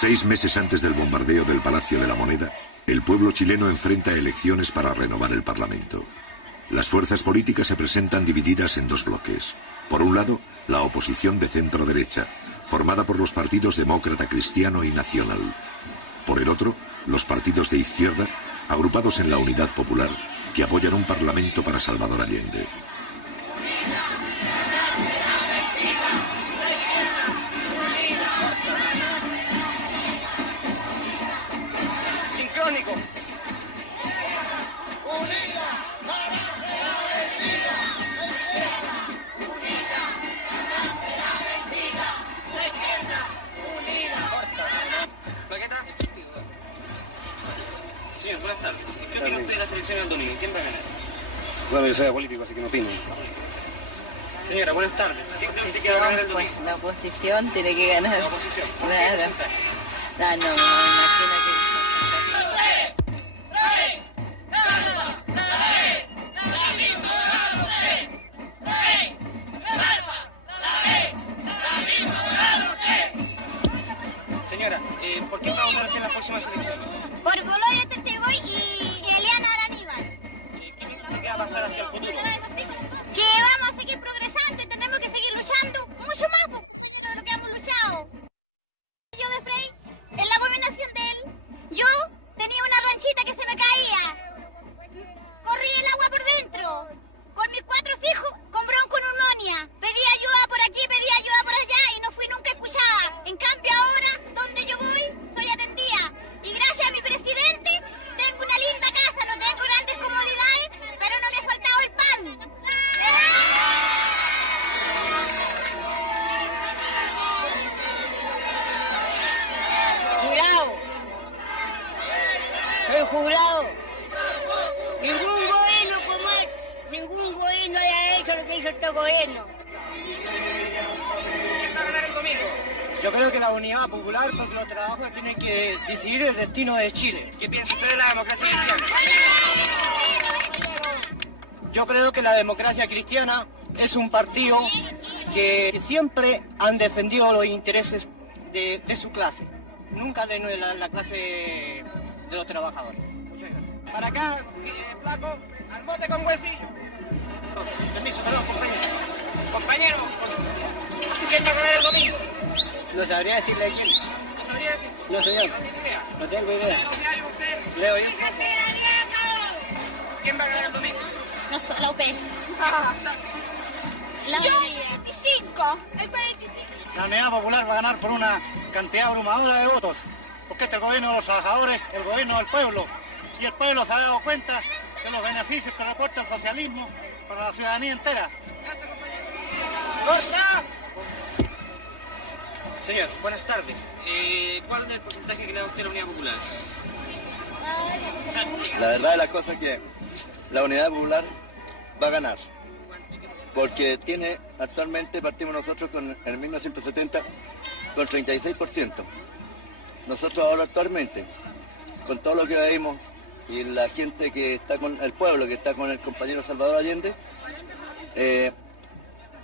6 meses antes del bombardeo del Palacio de la Moneda, el pueblo chileno enfrenta elecciones para renovar el Parlamento. Las fuerzas políticas se presentan divididas en 2 bloques. Por un lado, la oposición de centro-derecha, formada por los partidos Demócrata Cristiano y Nacional. Por el otro, los partidos de izquierda, agrupados en la Unidad Popular, que apoyan un parlamento para Salvador Allende. Sincrónico. Señor, buenas tardes. ¿Qué opina usted de las elecciones del domingo? ¿Quién va a ganar? Bueno, yo soy político, así que no opino. Señora, buenas tardes. ¿Quién cree usted que va a ganar el domingo? La oposición tiene que ganar. La oposición. Claro. No, me imagino que... Señora, ¿por qué vamos a hacer las próximas elecciones? Por Boloy, Teteboy y Eliana Araníbal. ¿Qué piensa usted que va a pasar hacia el futuro? Que vamos a seguir progresando y tenemos que seguir luchando mucho más de lo que hemos luchado. Yo de Frey, en la abominación de él, yo tenía una ranchita que se me caía. Corrí el agua por dentro. Con mis 4 hijos con bronconeumonía. Pedí ayuda por aquí, pedí ayuda por allá y no fui nunca escuchada. En cambio ahora, donde yo voy, soy atendida. Y gracias a mi presidente, tengo una linda casa, no tengo grandes comodidades, pero no me ha faltado el pan. Jurado. Soy jurado. Ningún gobierno haya hecho lo que hizo este gobierno. ¿Quién va a ganar el domingo? Yo creo que la Unidad Popular, porque los trabajadores tienen que decidir el destino de Chile. ¿Qué piensa usted de la democracia cristiana? Yo creo que la democracia cristiana es un partido que siempre han defendido los intereses de su clase, nunca de la clase de los trabajadores. Muchas gracias. Para acá, flaco, al bote con huesillo. Permiso, perdón, compañero. Compañero, ¿quién va a ganar el domingo? No sabría decirle quién. ¿No sabría decir? No, señor. ¿No tiene idea? No tengo idea. ¿Lee los diarios usted? Leo yo. ¿Quién va a ganar el domingo? No soy la UP. Yo, 25. El 45. La Unidad Popular va a ganar por una cantidad abrumadora de votos, porque este gobierno de los trabajadores, el gobierno del pueblo, y el pueblo se ha dado cuenta de los beneficios que reporta el socialismo para la ciudadanía entera. ¡Corta! Señor, buenas tardes. ¿Cuál es el porcentaje que le da usted a la Unidad Popular? La verdad de las cosas es que la Unidad Popular va a ganar, porque actualmente partimos nosotros en 1970 con 36%. Nosotros ahora actualmente, con todo lo que vemos y la gente que está con el pueblo, que está con el compañero Salvador Allende,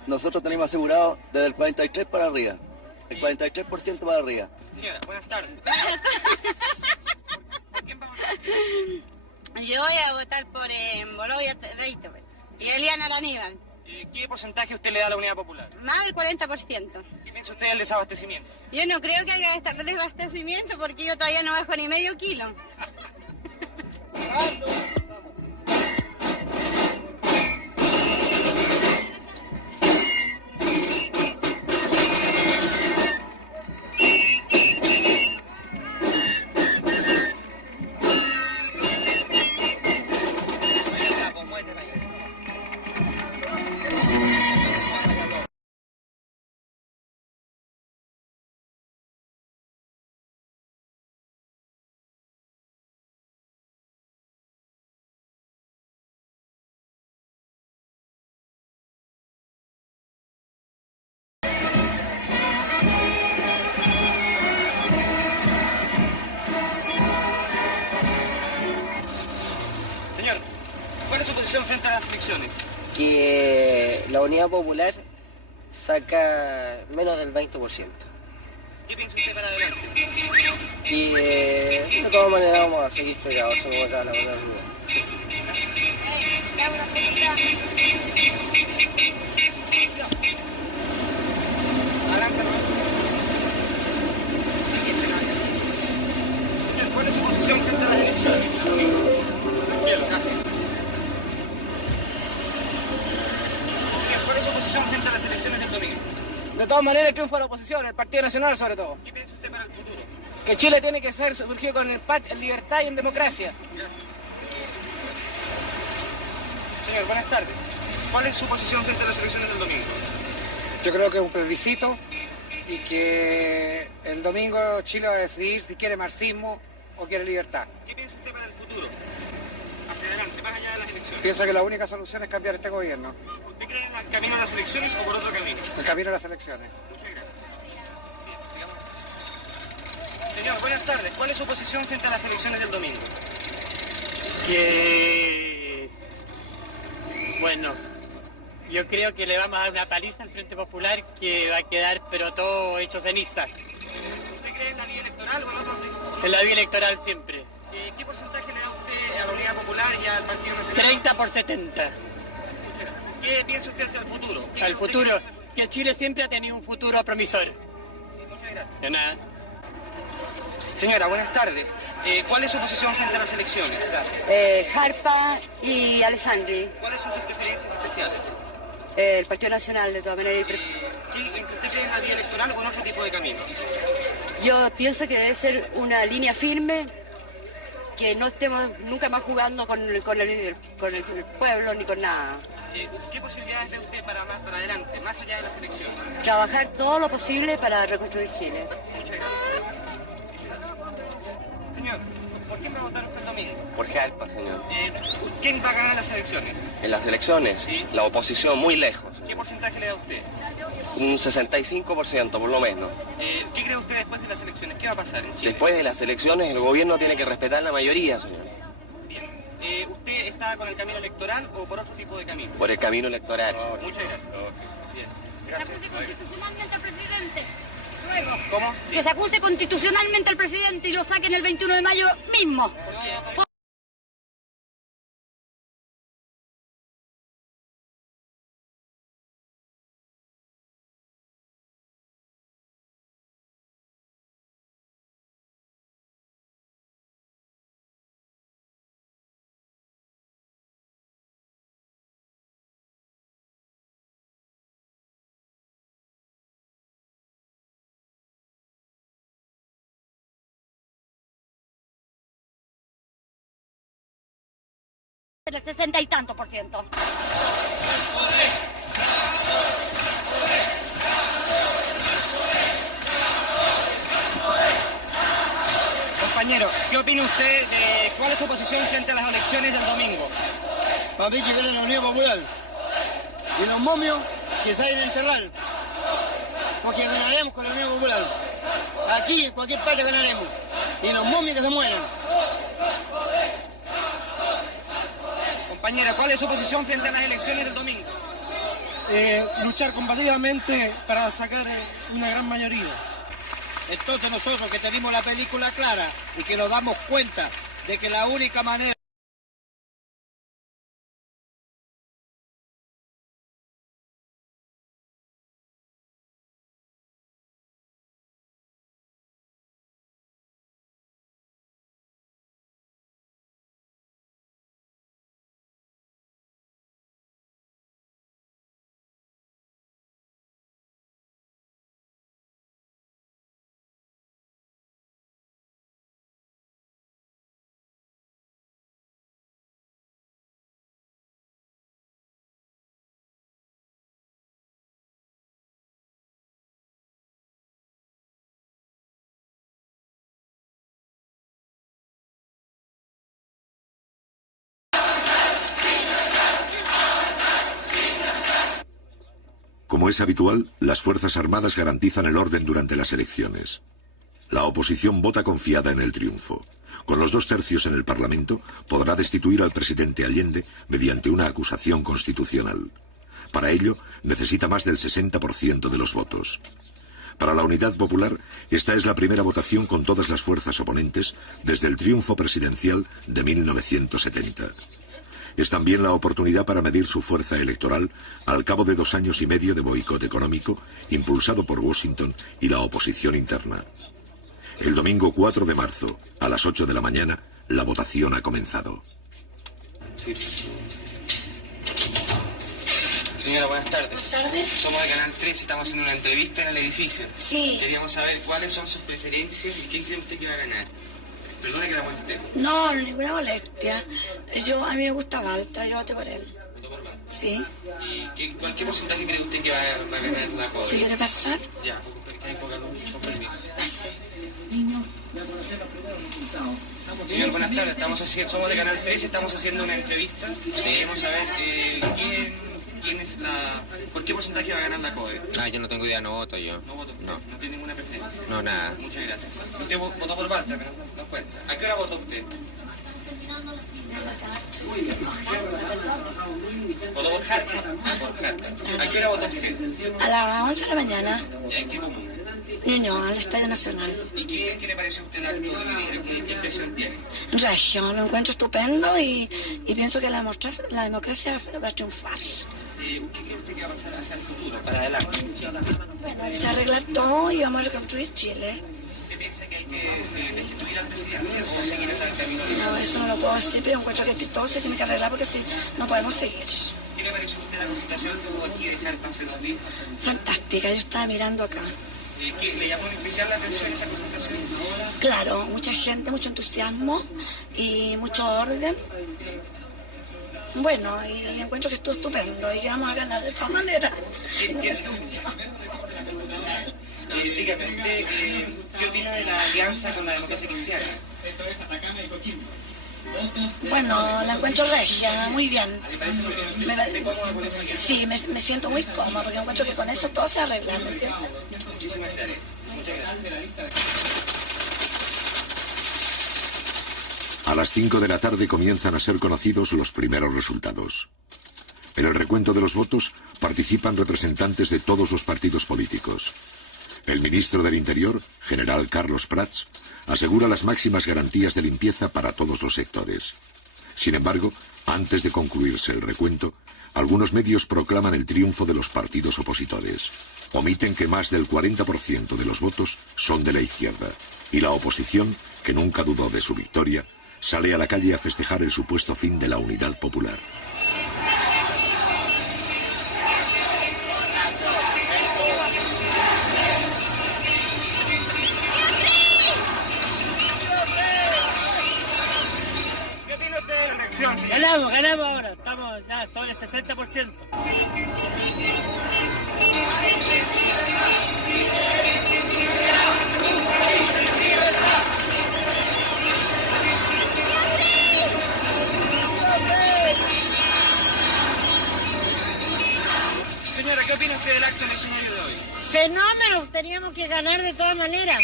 nosotros tenemos asegurado desde el 43 para arriba, el 43% para arriba. Señora, buenas tardes. ¿Por quién va a votar? Yo voy a votar por Boloy y Eliana Araníbal. ¿Qué porcentaje usted le da a la Unidad Popular? Más del 40%. ¿Qué piensa usted del desabastecimiento? Yo no creo que haya desabastecimiento porque yo todavía no bajo ni medio kilo. ¿Cuál es su posición frente a las elecciones? Que la Unidad Popular saca menos del 20%. ¿Qué piensa usted para adelante? Y de todas maneras vamos a seguir fregados, eso no va a quedar la menor duda. Adelante, ¿cuál es su posición frente a las elecciones? Tranquilo, casi. ¿Cuál es su posición frente a las elecciones del domingo? De todas maneras, el triunfo de la oposición, el Partido Nacional sobre todo. ¿Qué piensa usted para el futuro? Que Chile tiene que ser surgido con en libertad y en democracia. Señor, buenas tardes. ¿Cuál es su posición frente a las elecciones del domingo? Yo creo que es un plebiscito y que el domingo Chile va a decidir si quiere marxismo o quiere libertad. ¿Qué piensa usted para el futuro? Hacia adelante, más allá de las elecciones. Pienso que la única solución es cambiar este gobierno, ¿Usted cree en el camino a las elecciones o por otro camino? el camino de las elecciones. Muchas gracias. Bien, sigamos. Señor, buenas tardes. ¿Cuál es su posición frente a las elecciones del domingo? Bueno, yo creo que le vamos a dar una paliza al Frente Popular que va a quedar pero todo hecho ceniza. ¿Usted cree en la vía electoral o en otro tipo? En la vía electoral siempre. ¿Qué porcentaje le da usted a la Unidad Popular y al Partido Nacional? 30/70. ¿Qué piensa usted hacia el futuro? Al futuro, que Chile siempre ha tenido un futuro promisor. Muchas gracias. De nada. Señora, buenas tardes. ¿Cuál es su posición frente a las elecciones? Jarpa y Alessandri, ¿Cuáles son sus preferencias especiales? el Partido Nacional de todas maneras. ¿Usted cree en la vía electoral o en otro tipo de caminos? Yo pienso que debe ser una línea firme, que no estemos nunca más jugando con el pueblo ni con nada. ¿Qué posibilidades ve usted para más para adelante, más allá de las elecciones? Trabajar todo lo posible para reconstruir Chile. Muchas gracias. Señor, ¿por quién va a votar usted el domingo? Por Jalpa, señor. ¿Quién va a ganar las elecciones? En las elecciones, Sí. la oposición muy lejos. ¿Qué porcentaje le da usted? Un 65% por lo menos. ¿Qué cree usted después de las elecciones? ¿Qué va a pasar en Chile? Después de las elecciones, el gobierno tiene que respetar la mayoría, señor. Bien. ¿Usted está con el camino electoral o por otro tipo de camino? Por el camino electoral, señor. Muchas gracias. Bien. Gracias. Constitucionalmente al presidente. ¿Cómo? Que se acuse constitucionalmente al presidente y lo saquen el 21 de mayo mismo. El 60 y tanto %. Compañero, ¿qué opina usted de cuál es su posición frente a las elecciones del domingo? Para mí que viene la Unión Popular. Y los momios que salen a enterrar. Porque ganaremos con la Unión Popular. Aquí, en cualquier parte ganaremos. Y los momios que se mueran. Compañera, ¿cuál es su posición frente a las elecciones del domingo? Luchar combativamente para sacar una gran mayoría. Entonces nosotros que tenemos la película clara y que nos damos cuenta de que la única manera Como es habitual, las Fuerzas Armadas garantizan el orden durante las elecciones. La oposición vota confiada en el triunfo. Con los 2/3 en el Parlamento, podrá destituir al presidente Allende mediante una acusación constitucional. Para ello, necesita más del 60% de los votos. Para la Unidad Popular, esta es la primera votación con todas las fuerzas oponentes desde el triunfo presidencial de 1970. Es también la oportunidad para medir su fuerza electoral al cabo de 2 años y medio de boicot económico impulsado por Washington y la oposición interna. El domingo 4 de marzo, a las 8 de la mañana, la votación ha comenzado. Sí. Señora, buenas tardes. Buenas tardes. Somos de Canal 13, estamos haciendo una entrevista en el edificio. Sí. Queríamos saber cuáles son sus preferencias y quién cree usted que va a ganar. Perdone que la moleste. No, ninguna molestia. A mí me gusta Balta, yo voté por él. ¿Votó por Balta? Sí. ¿Y qué porcentaje cree usted que va a ganar la CODE? ¿Si quiere pasar? Ya, porque hay poca luz, con permiso. Pase. Señor, buenas tardes. Somos de Canal 13, estamos haciendo una entrevista. Queremos saber ¿por qué porcentaje va a ganar la CODE? Yo no tengo idea, no voto yo. ¿No voto? No. ¿No tiene ninguna preferencia? No, nada. Muchas gracias. Usted votó por Balta, pero no cuenta. ¿A qué hora votó usted? ¿Votó por Jarta? Por Jarta. ¿A qué hora votó usted? A las 11 de la mañana. ¿En qué común? Niño, al Estadio Nacional. ¿Y qué le pareció a usted el acto de medida? ¿Qué impresión tiene? Regio, lo encuentro estupendo y pienso que la democracia va a triunfar. ¿Qué cree usted que va a pasar hacia el futuro, para adelante? Bueno, hay que arreglar todo y vamos a reconstruir Chile. ¿Usted piensa que hay que destituir al presidente o seguir en el camino? No, eso no lo puedo decir, pero encuentro que todo se tiene que arreglar porque si no podemos seguir. ¿Qué le pareció a usted la concentración que hubo aquí en Jarta hace 2 días? Fantástica, yo estaba mirando acá. ¿Le llamó en especial la atención esa concentración? Claro, mucha gente, mucho entusiasmo y mucho orden. Bueno, y encuentro que estuvo estupendo y que vamos a ganar de todas maneras. Dígame, ¿usted qué opina de la alianza con la democracia cristiana? Bueno, la encuentro regia, muy bien. ¿Le parece muy bien? ¿Usted se siente cómodo con esa alianza? Sí, me siento muy cómoda porque encuentro que con eso todo se arregla, ¿me entiendes? Muchísimas gracias. Muchas gracias. A las 5 de la tarde comienzan a ser conocidos los primeros resultados. En el recuento de los votos participan representantes de todos los partidos políticos. El ministro del Interior, general Carlos Prats, asegura las máximas garantías de limpieza para todos los sectores. Sin embargo, antes de concluirse el recuento, algunos medios proclaman el triunfo de los partidos opositores. Omiten que más del 40% de los votos son de la izquierda, y la oposición, que nunca dudó de su victoria, sale a la calle a festejar el supuesto fin de la Unidad Popular. ¿Qué opina usted de la elección? Ganamos ahora, estamos ya sobre el 60%. Señora, ¿qué opina usted del acto eleccionario de hoy? Fenómeno, teníamos que ganar de todas maneras.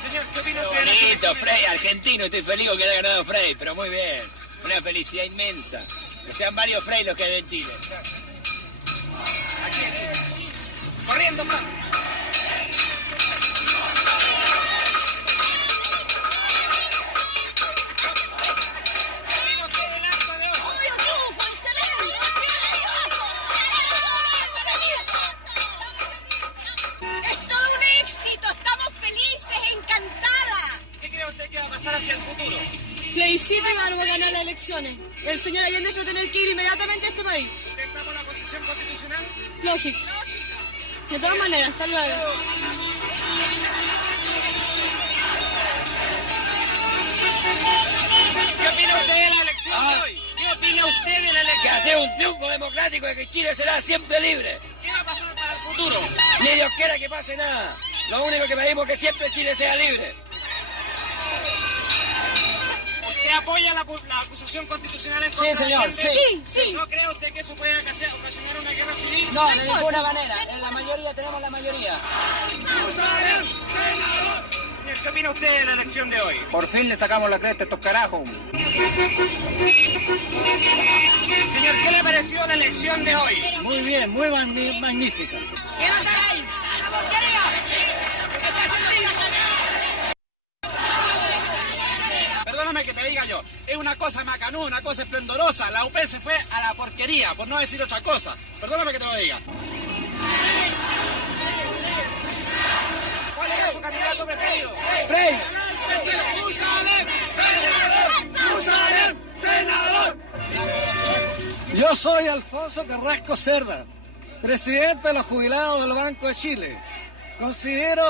Señor, ¿qué opina Qué usted de la bonito, elección? Frey, argentino, estoy feliz con que haya ganado Frey, pero muy bien. Una felicidad inmensa. Que sean varios Frey los que hay en Chile. Aquí. Corriendo, más. ¡Es todo un éxito! ¡Estamos felices, encantadas! ¿Qué cree usted que va a pasar hacia el futuro? Plebiscito y vamos a ganar las elecciones. El señor Allende se va a tener que ir inmediatamente a este país. ¿Usted está por la posición constitucional? Lógico. De todas maneras, hasta luego. ¿Qué opina usted de la elección de hoy? ¿Qué opina usted de la elección? Que hace un triunfo democrático de que Chile será siempre libre. ¿Qué va a pasar para el futuro? Ni Dios quiera que pase nada. Lo único que pedimos es que siempre Chile sea libre. ¿Usted apoya la acusación constitucional en contra Sí, señor, de la gente? sí. ¿No cree usted que eso puede ocasionar una guerra civil? No, de ninguna manera. En la mayoría tenemos la mayoría. ¿Qué opina usted de la elección de hoy? Por fin le sacamos la cresta a estos carajos. Señor, ¿qué le parece pareció la elección de hoy? Muy bien, muy magnífica. ¿Qué batáis? ¡La porquería! Perdóname que te diga yo, es una cosa macanuda, una cosa esplendorosa. La UP se fue a la porquería, por no decir otra cosa. Perdóname que te lo diga. ¿Cuál era su candidato preferido? ¡Frey! ¡Musalem! ¡Senador! Yo soy Alfonso Carrasco Cerda, presidente de los jubilados del Banco de Chile. Considero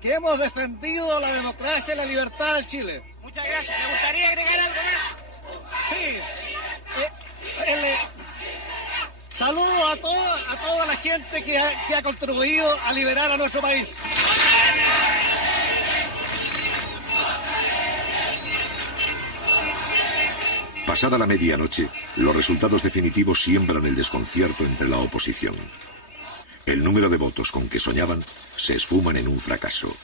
que hemos defendido la democracia y la libertad de Chile. Muchas gracias. ¿Me gustaría agregar algo más? Sí. Saludo a toda la gente que ha contribuido a liberar a nuestro país. Pasada la medianoche, los resultados definitivos siembran el desconcierto entre la oposición. El número de votos con que soñaban se esfuman en un fracaso.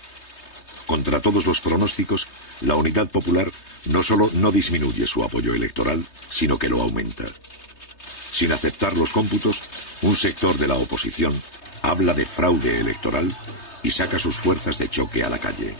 Contra todos los pronósticos, la Unidad Popular no solo no disminuye su apoyo electoral, sino que lo aumenta. Sin aceptar los cómputos, un sector de la oposición habla de fraude electoral y saca sus fuerzas de choque a la calle.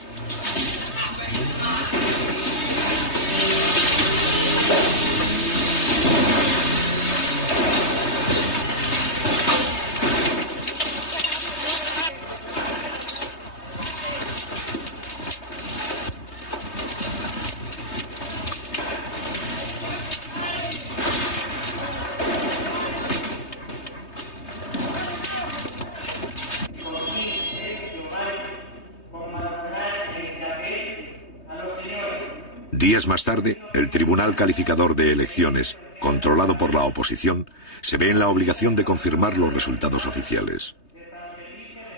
Días más tarde, el Tribunal Calificador de Elecciones, controlado por la oposición, se ve en la obligación de confirmar los resultados oficiales.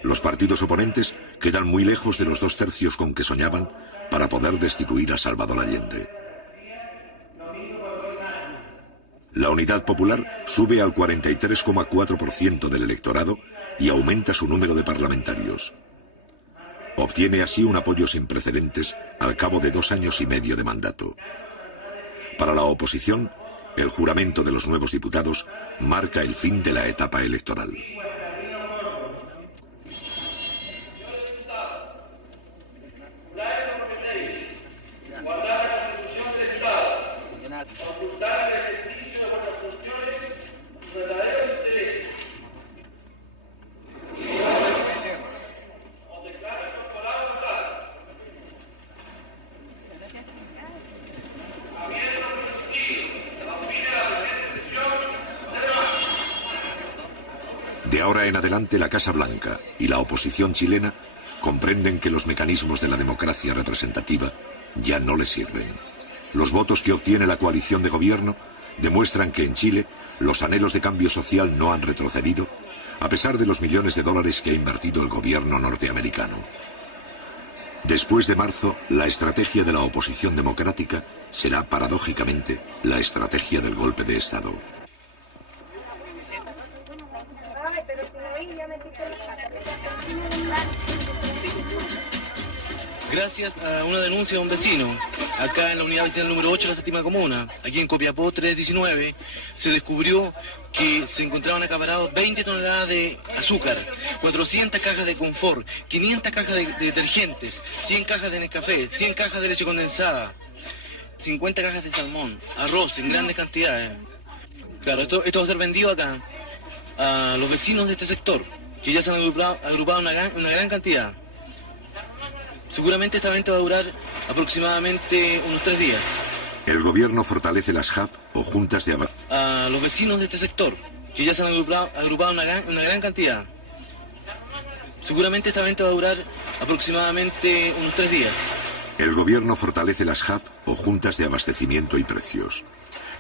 Los partidos oponentes quedan muy lejos de los 2 tercios con que soñaban para poder destituir a Salvador Allende. La Unidad Popular sube al 43,4% del electorado y aumenta su número de parlamentarios. Obtiene así un apoyo sin precedentes al cabo de 2 años y medio de mandato. Para la oposición, el juramento de los nuevos diputados marca el fin de la etapa electoral. De ahora en adelante, la Casa Blanca y la oposición chilena comprenden que los mecanismos de la democracia representativa ya no les sirven. Los votos que obtiene la coalición de gobierno demuestran que en Chile los anhelos de cambio social no han retrocedido, a pesar de los millones de dólares que ha invertido el gobierno norteamericano. Después de marzo, la estrategia de la oposición democrática será paradójicamente la estrategia del golpe de Estado. Gracias a una denuncia de un vecino, acá en la unidad vecinal número 8 de la 7ª comuna, aquí en Copiapó 319, se descubrió que se encontraban acaparados 20 toneladas de azúcar, 400 cajas de confort, 500 cajas de detergentes, 100 cajas de Nescafé, 100 cajas de leche condensada, 50 cajas de salmón, arroz en grandes cantidades. Claro, esto va a ser vendido acá a los vecinos de este sector, que ya se han agrupado una gran cantidad. Seguramente esta venta va a durar aproximadamente unos 3 días. El gobierno fortalece las JAP o juntas de a los vecinos de este sector, que ya se han agrupado una gran cantidad. Seguramente esta venta va a durar aproximadamente unos 3 días. El gobierno fortalece las JAP o juntas de abastecimiento y precios.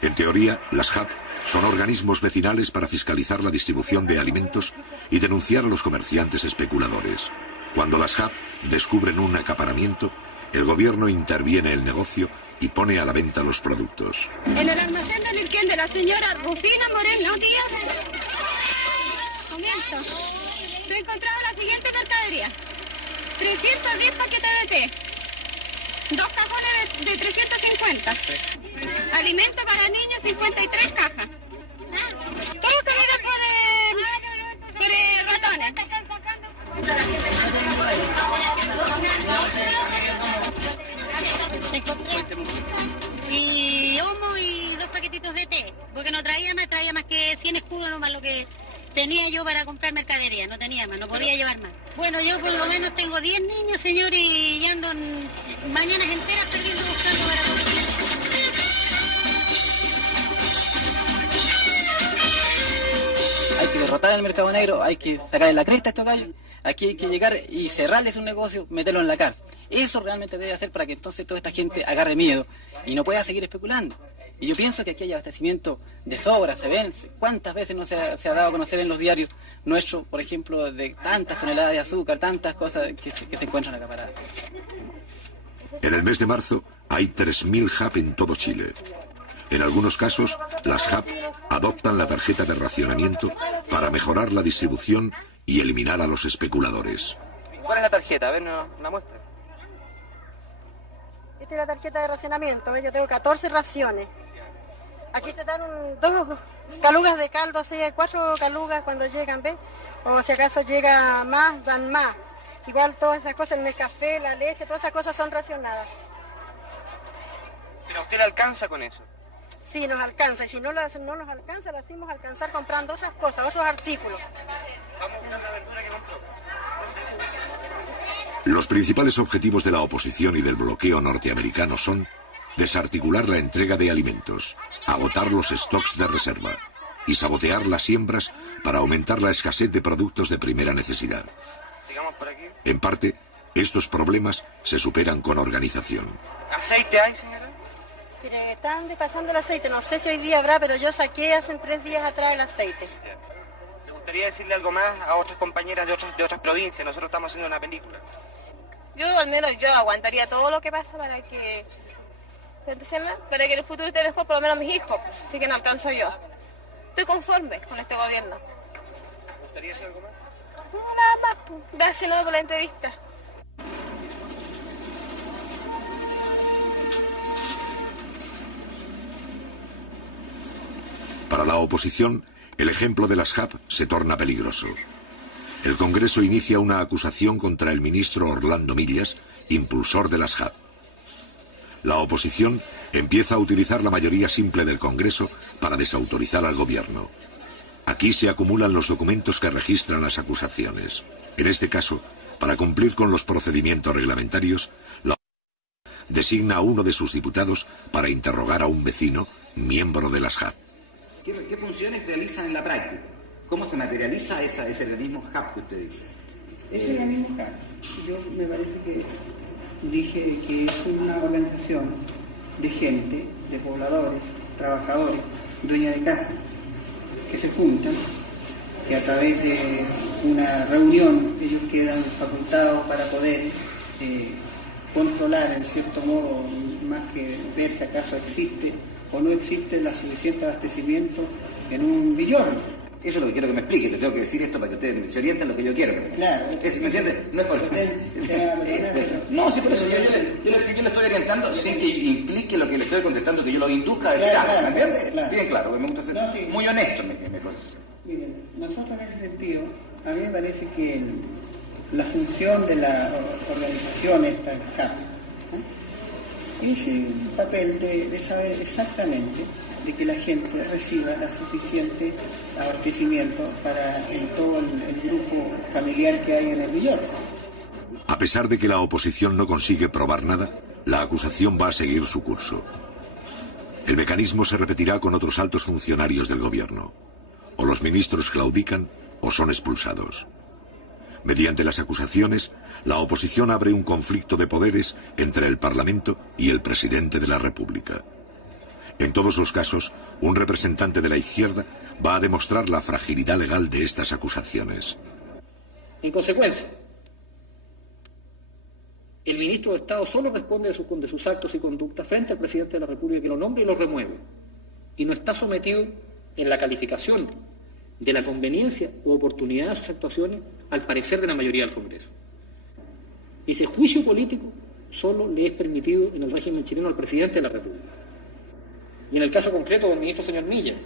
En teoría, las JAP son organismos vecinales para fiscalizar la distribución de alimentos y denunciar a los comerciantes especuladores. Cuando las JAP descubren un acaparamiento, el gobierno interviene el negocio y pone a la venta los productos. En el almacén del Irquén de la señora Rufina Moreno Díaz, comienzo. Se ha encontrado la siguiente mercadería: 310 paquetes de té, 2 cajones de 350, alimento para niños 53 cajas, paquetitos de té, porque no traía más que 100 escudos nomás lo que tenía yo para comprar mercadería, no tenía más, no podía llevar más. Bueno, yo por lo menos tengo 10 niños, señor, y ando mañanas enteras perdiendo buscando para comer. Hay que derrotar el mercado negro, hay que sacarle la cresta a estos gallos. Aquí hay que llegar y cerrarles un negocio, meterlo en la cárcel. Eso realmente debe hacer para que entonces toda esta gente agarre miedo y no pueda seguir especulando. Y yo pienso que aquí hay abastecimiento de sobra, se ven. ¿Cuántas veces no se ha dado a conocer en los diarios nuestros, por ejemplo, de tantas toneladas de azúcar, tantas cosas que se encuentran acaparadas? En el mes de marzo hay 3.000 HAP en todo Chile. En algunos casos, las HAP adoptan la tarjeta de racionamiento para mejorar la distribución y eliminar a los especuladores. ¿Cuál es la tarjeta? A ver, ¿la muestra? Esta es la tarjeta de racionamiento, ¿ves? Yo tengo 14 raciones. Aquí te dan 2 calugas de caldo, así 4 calugas cuando llegan, ¿ves? O si acaso llega más, dan más. Igual todas esas cosas, el café, la leche, todas esas cosas son racionadas. ¿Pero a usted le alcanza con eso? Sí, nos alcanza, y si no nos alcanza, lo hacemos alcanzar comprando otras cosas, otros artículos. Vamos a buscar la verdura que compró. Los principales objetivos de la oposición y del bloqueo norteamericano son desarticular la entrega de alimentos, agotar los stocks de reserva y sabotear las siembras para aumentar la escasez de productos de primera necesidad. Sigamos por aquí. En parte, estos problemas se superan con organización. ¿Aceite hay, señora? Mire, están despachando el aceite, no sé si hoy día habrá, pero yo saqué hace 3 días atrás el aceite. ¿Le gustaría decirle algo más a otras compañeras de otras provincias? Nosotros estamos haciendo una película. Yo al menos yo aguantaría todo lo que pasa para que en el futuro esté mejor, por lo menos mis hijos, así que no alcanzo yo. Estoy conforme con este gobierno. ¿Le gustaría decir algo más? No, nada más, pues. Gracias por la entrevista. Para la oposición, el ejemplo de las HAP se torna peligroso. El Congreso inicia una acusación contra el ministro Orlando Millas, impulsor de las HAP. La oposición empieza a utilizar la mayoría simple del Congreso para desautorizar al gobierno. Aquí se acumulan los documentos que registran las acusaciones. En este caso, para cumplir con los procedimientos reglamentarios, la oposición designa a uno de sus diputados para interrogar a un vecino, miembro de las HAP. ¿Qué funciones realizan en la práctica? ¿Cómo se materializa ese organismo HAP que usted dice? Ese organismo HAP, yo me parece que dije que es una organización de gente, de pobladores, trabajadores, dueñas de casa, que se juntan, que a través de una reunión ellos quedan facultados para poder controlar en cierto modo, más que ver si acaso existe o no existe la suficiente abastecimiento en un villorno. Eso es lo que quiero que me explique, le tengo que decir esto para que ustedes se orienten lo que yo quiero. Claro. ¿Me entiende? No es por... No, sí, por eso yo le estoy orientando sin que implique lo que le estoy contestando, que yo lo induzca a decir algo, ¿me entiende? Claro. Bien claro, me gusta ser muy honesto en mi posición. Miren, nosotros en ese sentido, a mí me parece que la función de la organización esta, el HAP, es el papel de saber exactamente de que la gente reciba la suficiente abastecimiento para todo el grupo familiar que hay en el villorno. A pesar de que la oposición no consigue probar nada, la acusación va a seguir su curso. El mecanismo se repetirá con otros altos funcionarios del gobierno. O los ministros claudican o son expulsados. Mediante las acusaciones, la oposición abre un conflicto de poderes entre el Parlamento y el presidente de la República. En todos los casos, un representante de la izquierda va a demostrar la fragilidad legal de estas acusaciones. En consecuencia, el ministro de Estado solo responde de sus actos y conductas frente al presidente de la República, que lo nombra y lo remueve, y no está sometido en la calificación de la conveniencia u oportunidad de sus actuaciones al parecer de la mayoría del Congreso. Ese juicio político solo le es permitido en el régimen chileno al presidente de la República. Y en el caso concreto del ministro señor Millas,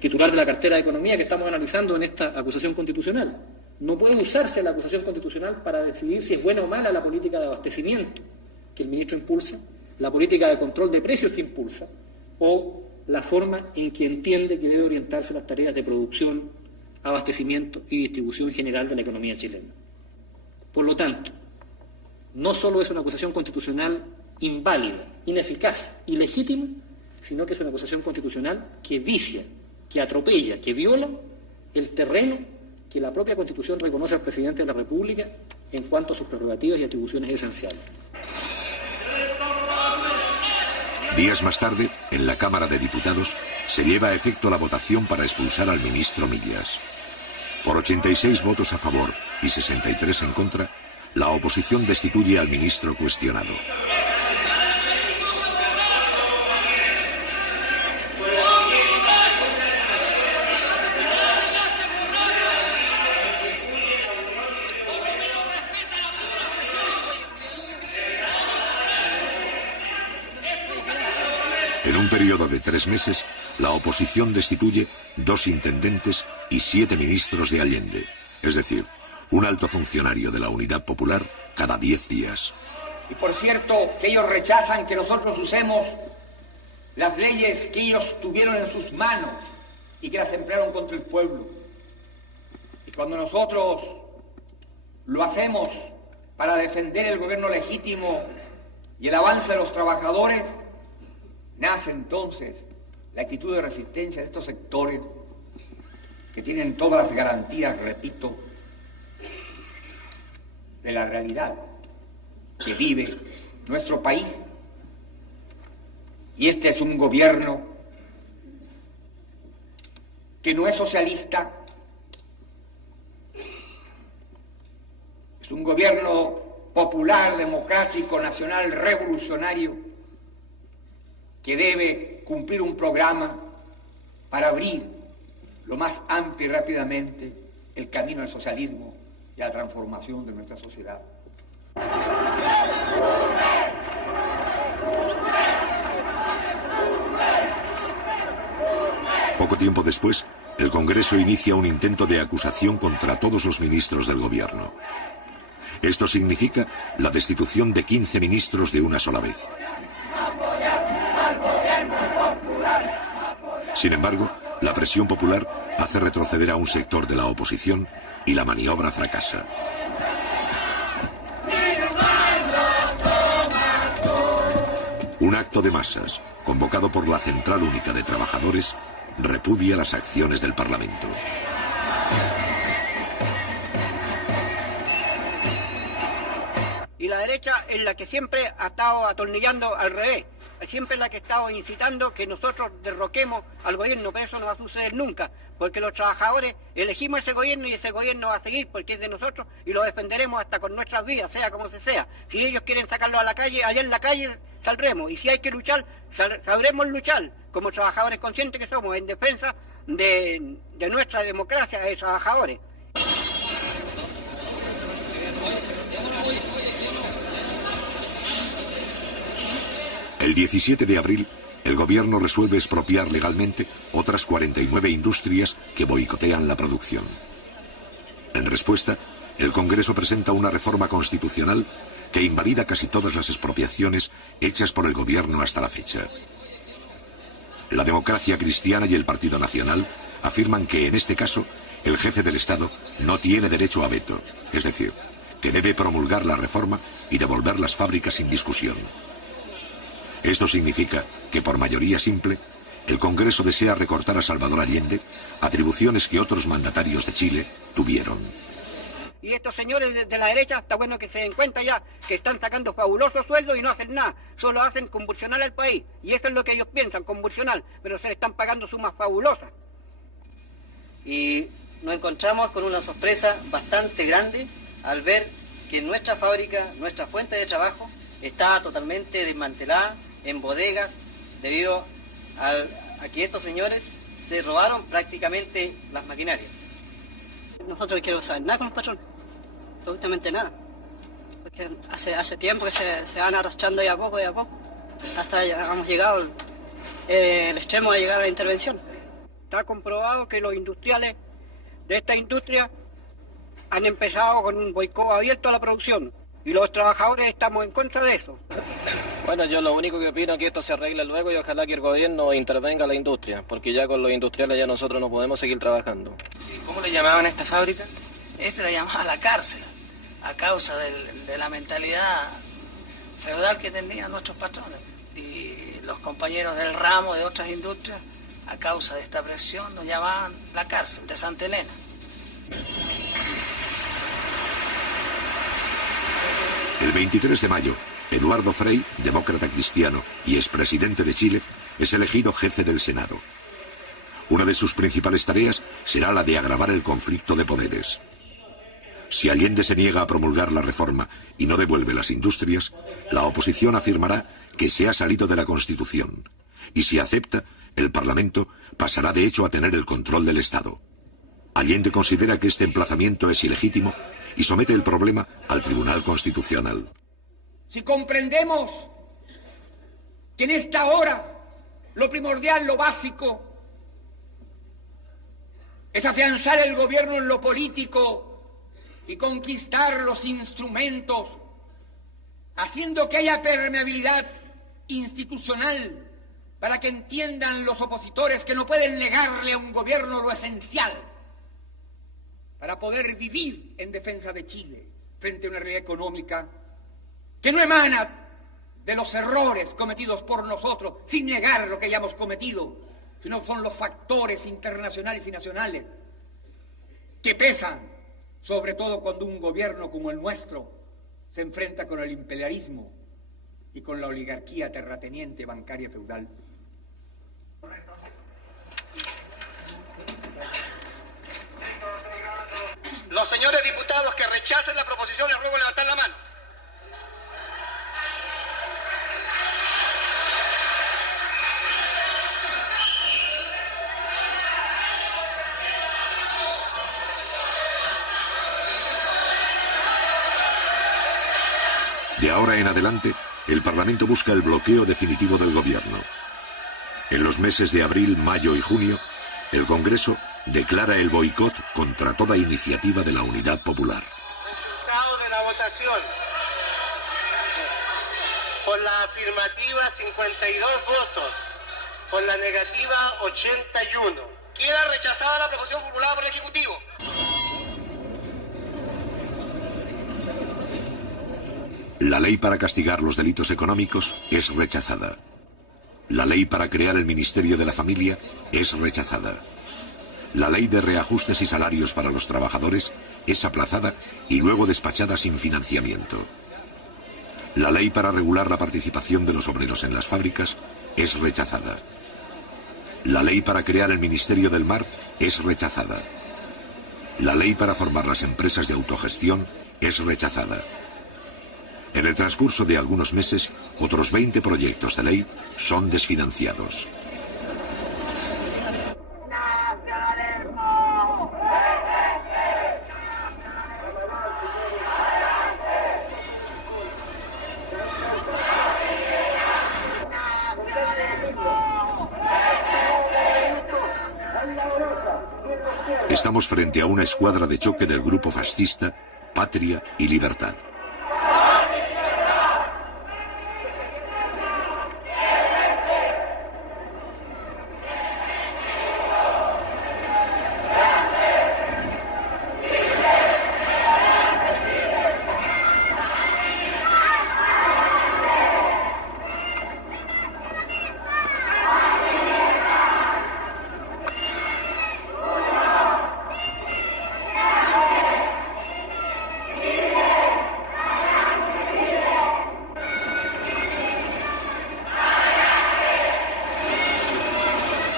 titular de la cartera de Economía que estamos analizando en esta acusación constitucional, no puede usarse la acusación constitucional para decidir si es buena o mala la política de abastecimiento que el ministro impulsa, la política de control de precios que impulsa, o la forma en que entiende que debe orientarse las tareas de producción, abastecimiento y distribución general de la economía chilena. Por lo tanto, no solo es una acusación constitucional inválida, ineficaz, ilegítima, sino que es una acusación constitucional que vicia, que atropella, que viola el terreno que la propia Constitución reconoce al presidente de la República en cuanto a sus prerrogativas y atribuciones esenciales. Días más tarde, en la Cámara de Diputados, se lleva a efecto la votación para expulsar al ministro Millas. Por 86 votos a favor y 63 en contra, la oposición destituye al ministro cuestionado. En un periodo de 3 meses, la oposición destituye 2 intendentes y 7 ministros de Allende, es decir, un alto funcionario de la Unidad Popular cada 10 días. Y por cierto, que ellos rechazan que nosotros usemos las leyes que ellos tuvieron en sus manos y que las emplearon contra el pueblo. Y cuando nosotros lo hacemos para defender el gobierno legítimo y el avance de los trabajadores, nace entonces la actitud de resistencia de estos sectores que tienen todas las garantías, repito, de la realidad que vive nuestro país. Y este es un gobierno que no es socialista, es un gobierno popular, democrático, nacional, revolucionario, que debe cumplir un programa para abrir lo más amplio y rápidamente el camino al socialismo y a la transformación de nuestra sociedad. Poco tiempo después, el Congreso inicia un intento de acusación contra todos los ministros del gobierno. Esto significa la destitución de 15 ministros de una sola vez. Sin embargo, la presión popular hace retroceder a un sector de la oposición y la maniobra fracasa. Un acto de masas, convocado por la Central Única de Trabajadores, repudia las acciones del Parlamento. Y la derecha es la que siempre ha estado atornillando al revés. Siempre es la que ha estado incitando que nosotros derroquemos al gobierno, pero eso no va a suceder nunca, porque los trabajadores elegimos ese gobierno y ese gobierno va a seguir porque es de nosotros y lo defenderemos hasta con nuestras vidas, sea como se sea. Si ellos quieren sacarlo a la calle, allá en la calle saldremos, y si hay que luchar, sabremos luchar como trabajadores conscientes que somos en defensa de nuestra democracia de trabajadores. El 17 de abril, el gobierno resuelve expropiar legalmente otras 49 industrias que boicotean la producción. En respuesta, el Congreso presenta una reforma constitucional que invalida casi todas las expropiaciones hechas por el gobierno hasta la fecha. La Democracia Cristiana y el Partido Nacional afirman que, en este caso, el jefe del Estado no tiene derecho a veto, es decir, que debe promulgar la reforma y devolver las fábricas sin discusión. Esto significa que, por mayoría simple, el Congreso desea recortar a Salvador Allende atribuciones que otros mandatarios de Chile tuvieron. Y estos señores de la derecha, está bueno que se den cuenta ya que están sacando fabulosos sueldos y no hacen nada, solo hacen convulsionar al país. Y eso es lo que ellos piensan, convulsionar, pero se le están pagando sumas fabulosas. Y nos encontramos con una sorpresa bastante grande al ver que nuestra fábrica, nuestra fuente de trabajo, está totalmente desmantelada en bodegas debido a que estos señores se robaron prácticamente las maquinarias. Nosotros no queremos saber nada con los patrones, absolutamente nada, porque hace tiempo que se van arrastrando de a poco, hasta hemos llegado el extremo de llegar a la intervención. Está comprobado que los industriales de esta industria han empezado con un boicot abierto a la producción y los trabajadores estamos en contra de eso. Bueno, yo lo único que opino es que esto se arregle luego y ojalá que el gobierno intervenga a la industria, porque ya con los industriales ya nosotros no podemos seguir trabajando. ¿Cómo le llamaban a esta fábrica? Este lo llamaba la cárcel, a causa de la mentalidad feudal que tenían nuestros patrones. Y los compañeros del ramo de otras industrias, a causa de esta presión, nos llamaban la cárcel de Santa Elena. El 23 de mayo, Eduardo Frei, demócrata cristiano y expresidente de Chile, es elegido jefe del Senado. Una de sus principales tareas será la de agravar el conflicto de poderes. Si Allende se niega a promulgar la reforma y no devuelve las industrias, la oposición afirmará que se ha salido de la Constitución. Y si acepta, el Parlamento pasará de hecho a tener el control del Estado. Allende considera que este emplazamiento es ilegítimo y somete el problema al Tribunal Constitucional. Si comprendemos que en esta hora lo primordial, lo básico, es afianzar el gobierno en lo político y conquistar los instrumentos, haciendo que haya permeabilidad institucional para que entiendan los opositores que no pueden negarle a un gobierno lo esencial para poder vivir en defensa de Chile frente a una realidad económica que no emana de los errores cometidos por nosotros, sin negar lo que hayamos cometido, sino son los factores internacionales y nacionales que pesan, sobre todo cuando un gobierno como el nuestro se enfrenta con el imperialismo y con la oligarquía terrateniente bancaria feudal. Los señores diputados que rechacen la proposición les ruego levantar la mano. De ahora en adelante, el Parlamento busca el bloqueo definitivo del gobierno. En los meses de abril, mayo y junio, el Congreso declara el boicot contra toda iniciativa de la Unidad Popular. Resultado de la votación. Por la afirmativa 52 votos, por la negativa 81. Queda rechazada la proposición formulada por el Ejecutivo. La ley para castigar los delitos económicos es rechazada. La ley para crear el Ministerio de la Familia es rechazada. La ley de reajustes y salarios para los trabajadores es aplazada y luego despachada sin financiamiento. La ley para regular la participación de los obreros en las fábricas es rechazada. La ley para crear el Ministerio del Mar es rechazada. La ley para formar las empresas de autogestión es rechazada. En el transcurso de algunos meses, otros 20 proyectos de ley son desfinanciados. Estamos frente a una escuadra de choque del grupo fascista Patria y Libertad.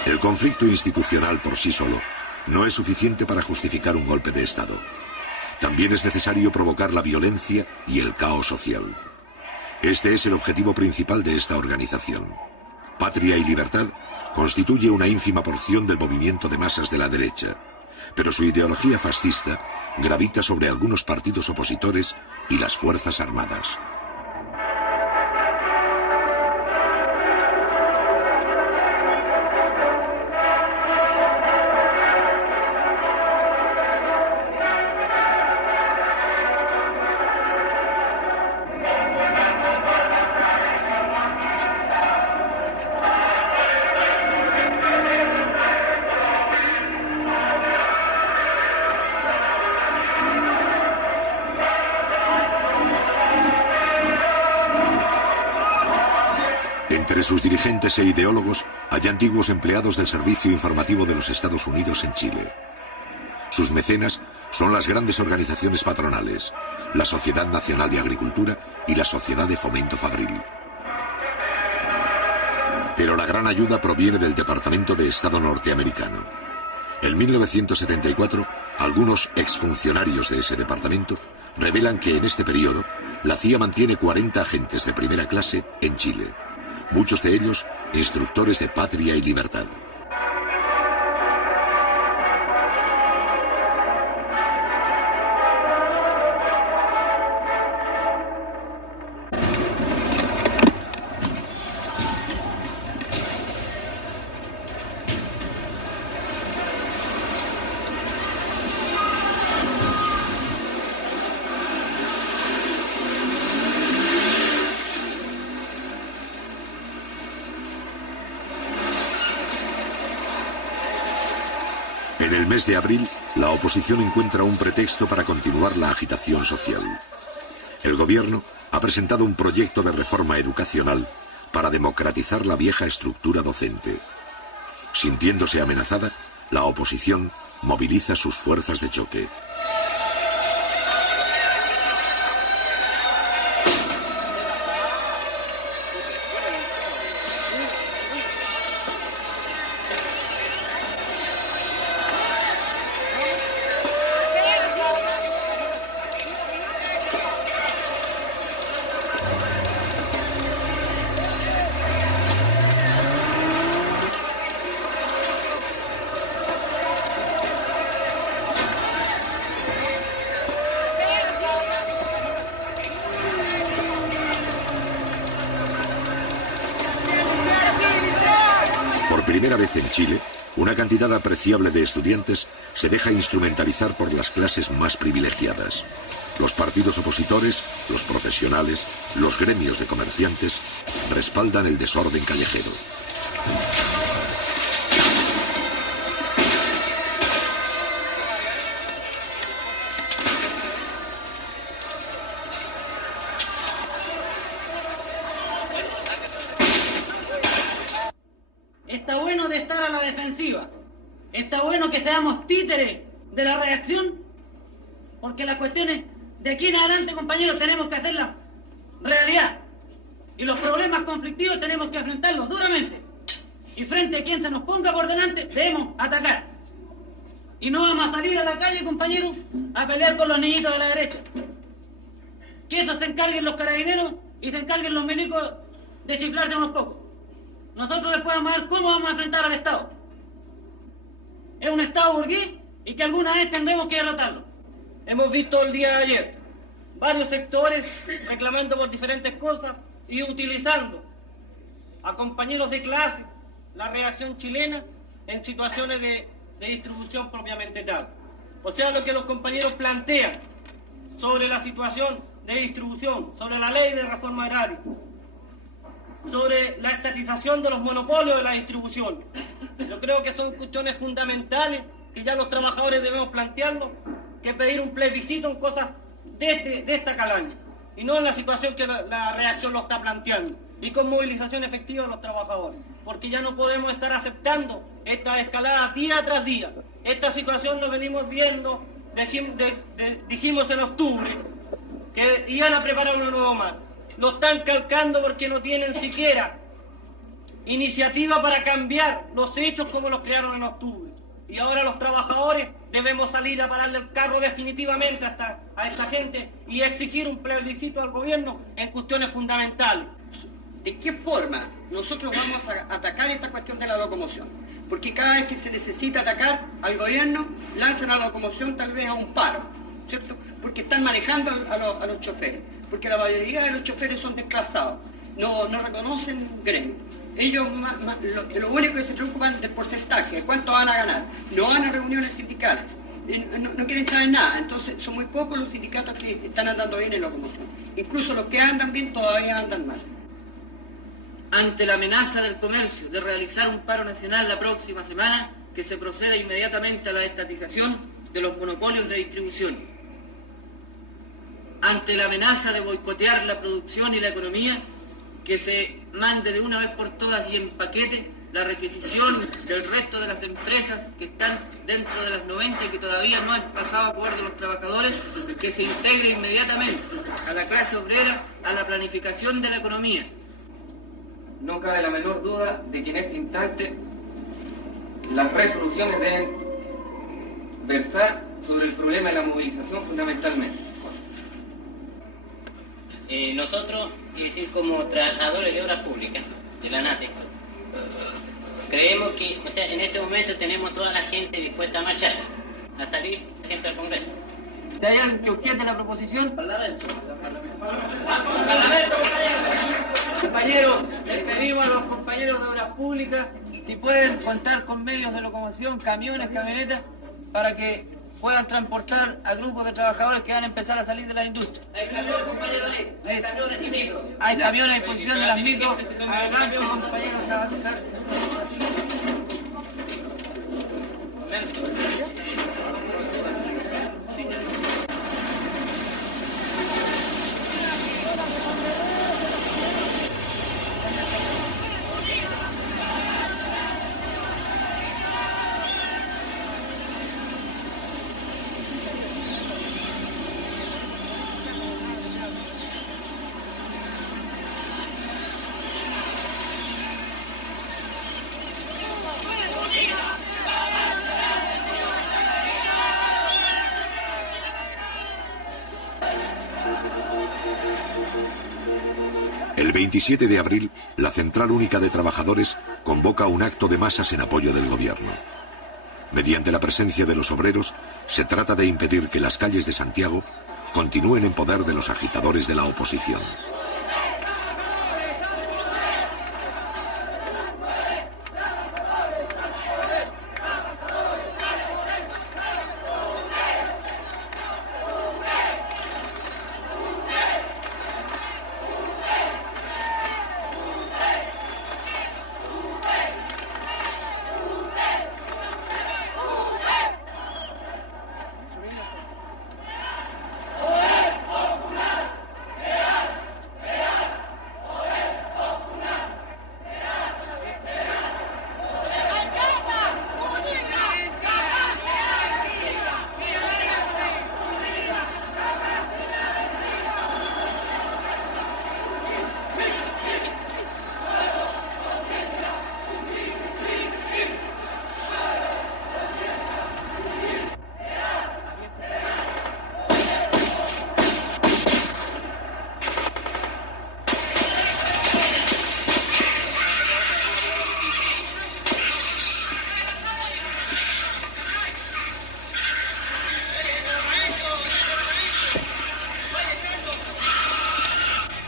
El conflicto institucional por sí solo no es suficiente para justificar un golpe de Estado. También es necesario provocar la violencia y el caos social. Este es el objetivo principal de esta organización. Patria y Libertad constituye una ínfima porción del movimiento de masas de la derecha, pero su ideología fascista gravita sobre algunos partidos opositores y las Fuerzas Armadas. Entre sus dirigentes e ideólogos hay antiguos empleados del Servicio Informativo de los Estados Unidos en Chile. Sus mecenas son las grandes organizaciones patronales, la Sociedad Nacional de Agricultura y la Sociedad de Fomento Fabril. Pero la gran ayuda proviene del Departamento de Estado norteamericano. En 1974, algunos exfuncionarios de ese departamento revelan que en este periodo la CIA mantiene 40 agentes de primera clase en Chile, muchos de ellos instructores de Patria y Libertad. En el mes de abril, la oposición encuentra un pretexto para continuar la agitación social. El gobierno ha presentado un proyecto de reforma educacional para democratizar la vieja estructura docente. Sintiéndose amenazada, la oposición moviliza sus fuerzas de choque. Por primera vez en Chile, una cantidad apreciable de estudiantes se deja instrumentalizar por las clases más privilegiadas. Los partidos opositores, los profesionales, los gremios de comerciantes respaldan el desorden callejero. Está bueno de estar a la defensiva. Está bueno que seamos títeres de la reacción, porque las cuestiones de aquí en adelante, compañeros, tenemos que hacerlas realidad. Y los problemas conflictivos tenemos que enfrentarlos duramente. Y frente a quien se nos ponga por delante, debemos atacar. Y no vamos a salir a la calle, compañeros, a pelear con los niñitos de la derecha. Que eso se encarguen los carabineros y se encarguen los milicos de chiflar de unos pocos. Nosotros después vamos a ver cómo vamos a enfrentar al Estado. Es un Estado burgués y que alguna vez tendremos que derrotarlo. Hemos visto el día de ayer varios sectores reclamando por diferentes cosas y utilizando a compañeros de clase la reacción chilena en situaciones de distribución propiamente tal. O sea, lo que los compañeros plantean sobre la situación de distribución, sobre la ley de reforma agraria, sobre la estatización de los monopolios de la distribución. Yo creo que son cuestiones fundamentales que ya los trabajadores debemos plantearlo, que pedir un plebiscito en cosas de esta calaña, y no en la situación que la reacción lo está planteando, y con movilización efectiva de los trabajadores, porque ya no podemos estar aceptando esta escalada día tras día. Esta situación lo venimos viendo, dijimos en octubre, que iban a preparar uno nuevo más. Lo están calcando porque no tienen siquiera iniciativa para cambiar los hechos como los crearon en octubre. Y ahora los trabajadores debemos salir a pararle el carro definitivamente a esta gente y exigir un plebiscito al gobierno en cuestiones fundamentales. ¿De qué forma nosotros vamos a atacar esta cuestión de la locomoción? Porque cada vez que se necesita atacar al gobierno, lanzan a la locomoción tal vez a un paro, ¿cierto? Porque están manejando a los choferes. Porque la mayoría de los choferes son desclasados, no reconocen gremio. Ellos lo único que se preocupan del porcentaje, de cuánto van a ganar. No van a reuniones sindicales, no quieren saber nada. Entonces son muy pocos los sindicatos que están andando bien en locomoción. Incluso los que andan bien todavía andan mal. Ante la amenaza del comercio de realizar un paro nacional la próxima semana, que se proceda inmediatamente a la estatización de los monopolios de distribución. Ante la amenaza de boicotear la producción y la economía, que se mande de una vez por todas y en paquete la requisición del resto de las empresas que están dentro de las 90 y que todavía no han pasado a acuerdo los trabajadores, que se integre inmediatamente a la clase obrera, a la planificación de la economía. No cabe la menor duda de que en este instante las resoluciones deben versar sobre el problema de la movilización fundamentalmente. Nosotros, es decir, como trabajadores de obras públicas de la NATE, creemos que, o sea, en este momento tenemos toda la gente dispuesta a marchar, a salir siempre al Congreso. ¿Si hay alguien que objete la proposición? Parlamento. Compañeros, les pedimos a los compañeros de obras públicas si pueden contar con medios de locomoción, camiones, camionetas, para que puedan transportar a grupos de trabajadores que van a empezar a salir de la industria. Hay camiones, compañeros, hay camiones y micros. Hay camiones a disposición de las micros. Adelante, compañeros, a avanzar. El 27 de abril, la Central Única de Trabajadores convoca un acto de masas en apoyo del gobierno. Mediante la presencia de los obreros, se trata de impedir que las calles de Santiago continúen en poder de los agitadores de la oposición.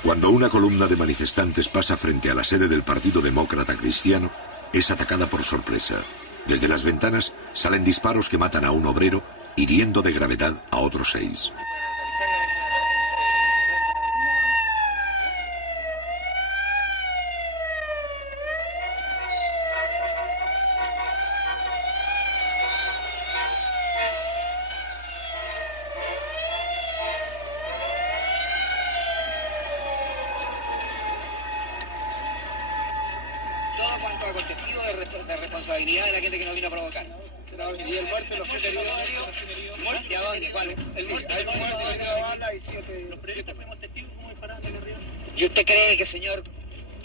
Cuando una columna de manifestantes pasa frente a la sede del Partido Demócrata Cristiano, es atacada por sorpresa. Desde las ventanas salen disparos que matan a un obrero, hiriendo de gravedad a otros 6. De responsabilidad de la gente que nos vino a provocar. Y el muerto, los heridos. ¿De a dónde? ¿Cuál? El muerto. Los periodistas fuimos testigos como disparaban de arriba. ¿Y usted cree que, señor,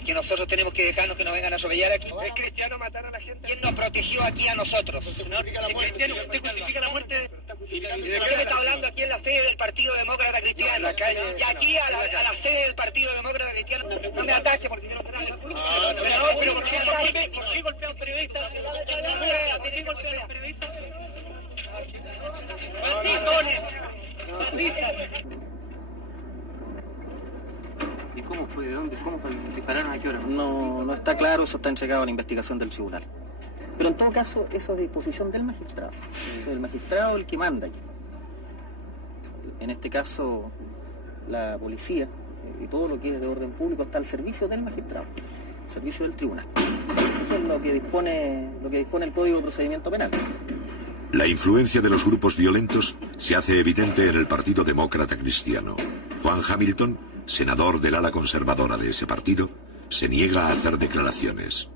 que nosotros tenemos que dejarnos que nos vengan a atropellar aquí? ¿Es cristiano matar a la gente? ¿Quién nos protegió aquí a nosotros? Cristiano, ¿usted justifica la muerte? Usted me está hablando aquí en la sede del Partido Demócrata Cristiano. Y aquí a la sede del Partido Demócrata Cristiano. No me ataque porque yo no sé nada. Pero ¿por qué golpea a un periodista? ¿Por qué golpea a los periodistas? ¿Y cómo fue? ¿De dónde? ¿Cómo dispararon? ¿A qué hora? No está claro, eso está entregado a la investigación del tribunal. Pero en todo caso, eso es a disposición del magistrado. El magistrado es el que manda aquí. En este caso, la policía y todo lo que es de orden público está al servicio del magistrado, al servicio del tribunal. Eso es lo que dispone el Código de Procedimiento Penal. La influencia de los grupos violentos se hace evidente en el Partido Demócrata Cristiano. Juan Hamilton, senador del ala conservadora de ese partido, se niega a hacer declaraciones.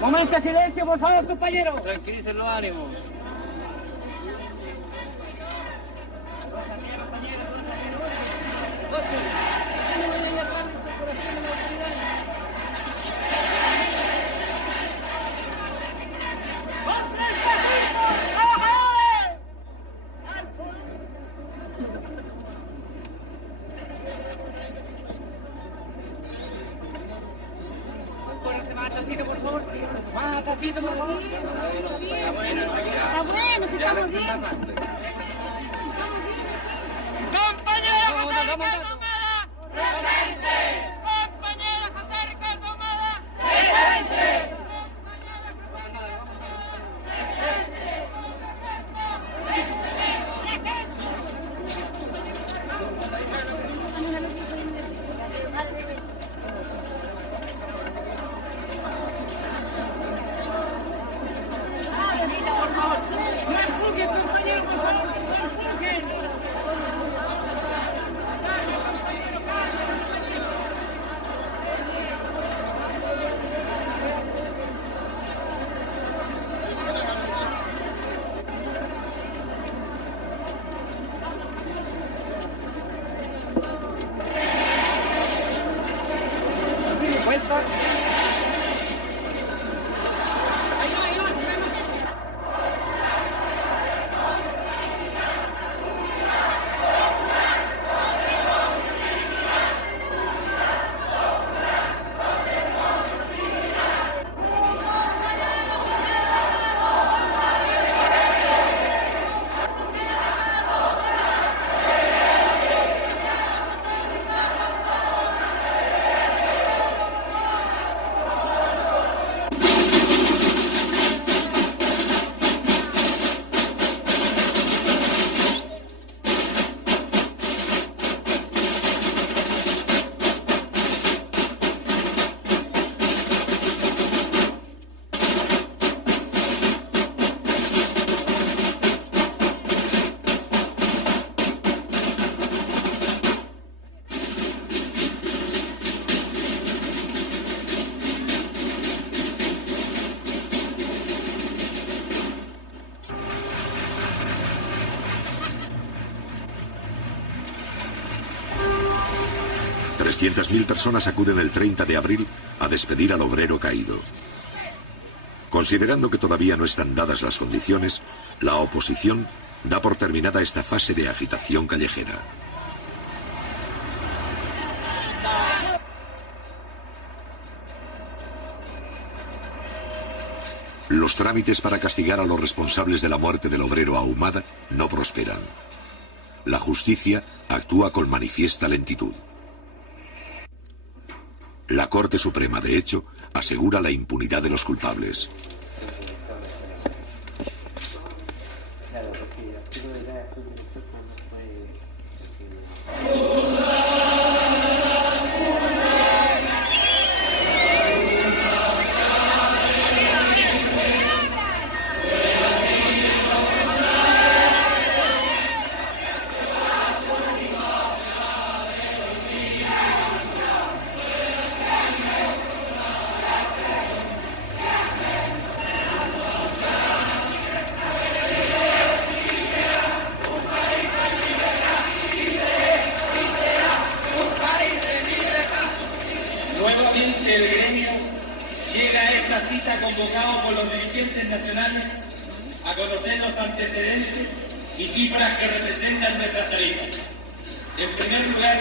Momento de silencio, por favor, compañeros. Tranquilicen los ánimos. Está bueno, si estamos bien. ¡Compañero José Ricardo Ahumada! ¡Presente! ¡Compañero José Ricardo Ahumada! ¡Presente! Mil personas acuden el 30 de abril a despedir al obrero caído. Considerando que todavía no están dadas las condiciones, la oposición da por terminada esta fase de agitación callejera. Los trámites para castigar a los responsables de la muerte del obrero Ahumada no prosperan. La justicia actúa con manifiesta lentitud. La Corte Suprema, de hecho, asegura la impunidad de los culpables. Convocado por los dirigentes nacionales a conocer los antecedentes y cifras que representan nuestras tarifas. En primer lugar,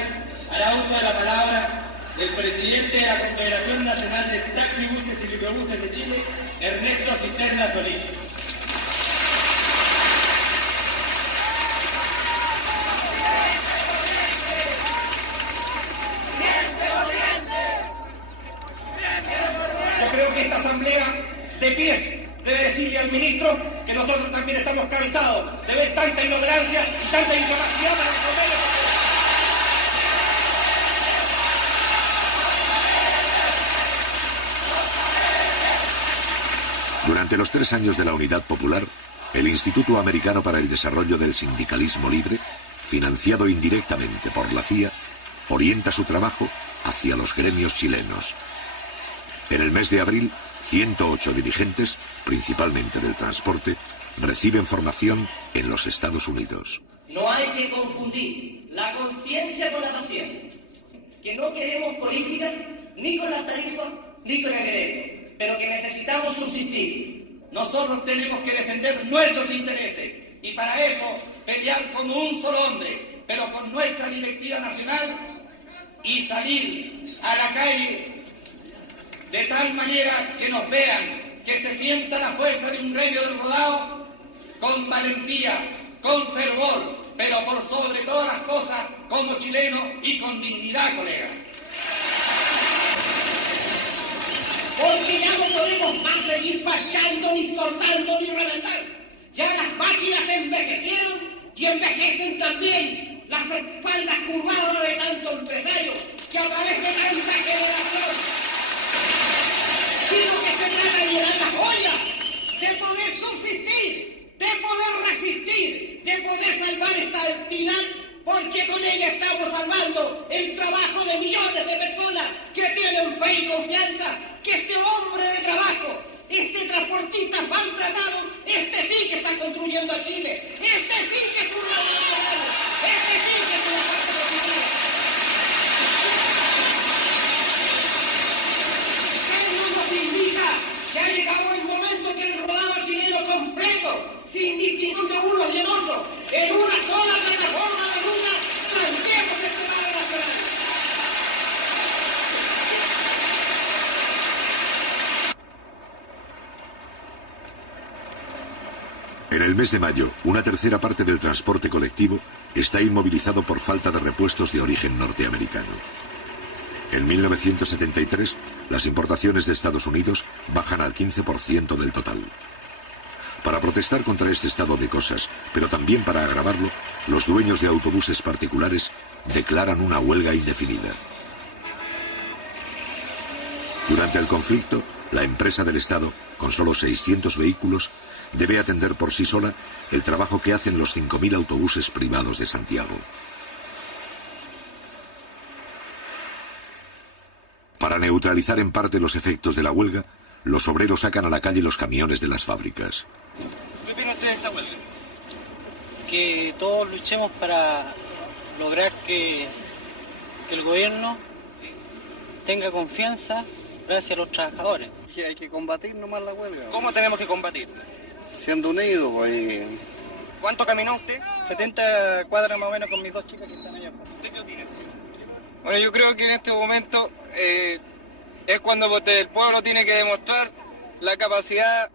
hará uso de la palabra el presidente de la Confederación Nacional de Taxibuses y Microbuses de Chile, Ernesto Cisterna Solís. decirle al ministro que nosotros también estamos cansados de ver tanta inoperancia y tanta incapacidad para resolver el problema. Durante los 3 años de la Unidad Popular, el Instituto Americano para el Desarrollo del Sindicalismo Libre, financiado indirectamente por la CIA, orienta su trabajo hacia los gremios chilenos. En el mes de abril, 108 dirigentes, principalmente del transporte, reciben formación en los Estados Unidos. No hay que confundir la conciencia con la paciencia, que no queremos política ni con las tarifas ni con el gremio, pero que necesitamos subsistir. Nosotros tenemos que defender nuestros intereses y para eso pelear como un solo hombre, pero con nuestra directiva nacional y salir a la calle de tal manera que nos vean, que se sienta la fuerza de un gremio del rodado con valentía, con fervor, pero por sobre todas las cosas como chilenos y con dignidad, colega. Porque ya no podemos más seguir parchando, ni cortando, ni reventar. Ya las máquinas envejecieron y envejecen también las espaldas curvadas de tanto empresario que a través de tanta generación, sino que se trata de llenar las ollas, de poder subsistir, de poder resistir, de poder salvar esta actividad, porque con ella estamos salvando el trabajo de millones de personas que tienen fe y confianza que este hombre de trabajo, este transportista maltratado, este sí que está construyendo a Chile, este sí que es un revolucionario, este sí que es una parte positiva. Esto nos indica que ha llegado el momento que el rodado chileno completo, sin distinción de unos y en otros, en una sola plataforma de lucha, planteemos este paro nacional. En el mes de mayo, una tercera parte del transporte colectivo está inmovilizado por falta de repuestos de origen norteamericano. En 1973, las importaciones de Estados Unidos bajan al 15% del total. Para protestar contra este estado de cosas, pero también para agravarlo, los dueños de autobuses particulares declaran una huelga indefinida. Durante el conflicto, la empresa del Estado, con solo 600 vehículos, debe atender por sí sola el trabajo que hacen los 5.000 autobuses privados de Santiago. Para neutralizar en parte los efectos de la huelga, los obreros sacan a la calle los camiones de las fábricas. ¿Qué opina usted de esta huelga? Que todos luchemos para lograr que el gobierno tenga confianza gracias a los trabajadores. Que hay que combatir nomás la huelga. ¿Cómo tenemos que combatir? Siendo unidos, pues. ¿Cuánto caminó usted? 70 cuadras más o menos con mis 2 chicas que están allá. ¿Usted qué opina? Bueno, yo creo que en este momento es cuando el pueblo tiene que demostrar la capacidad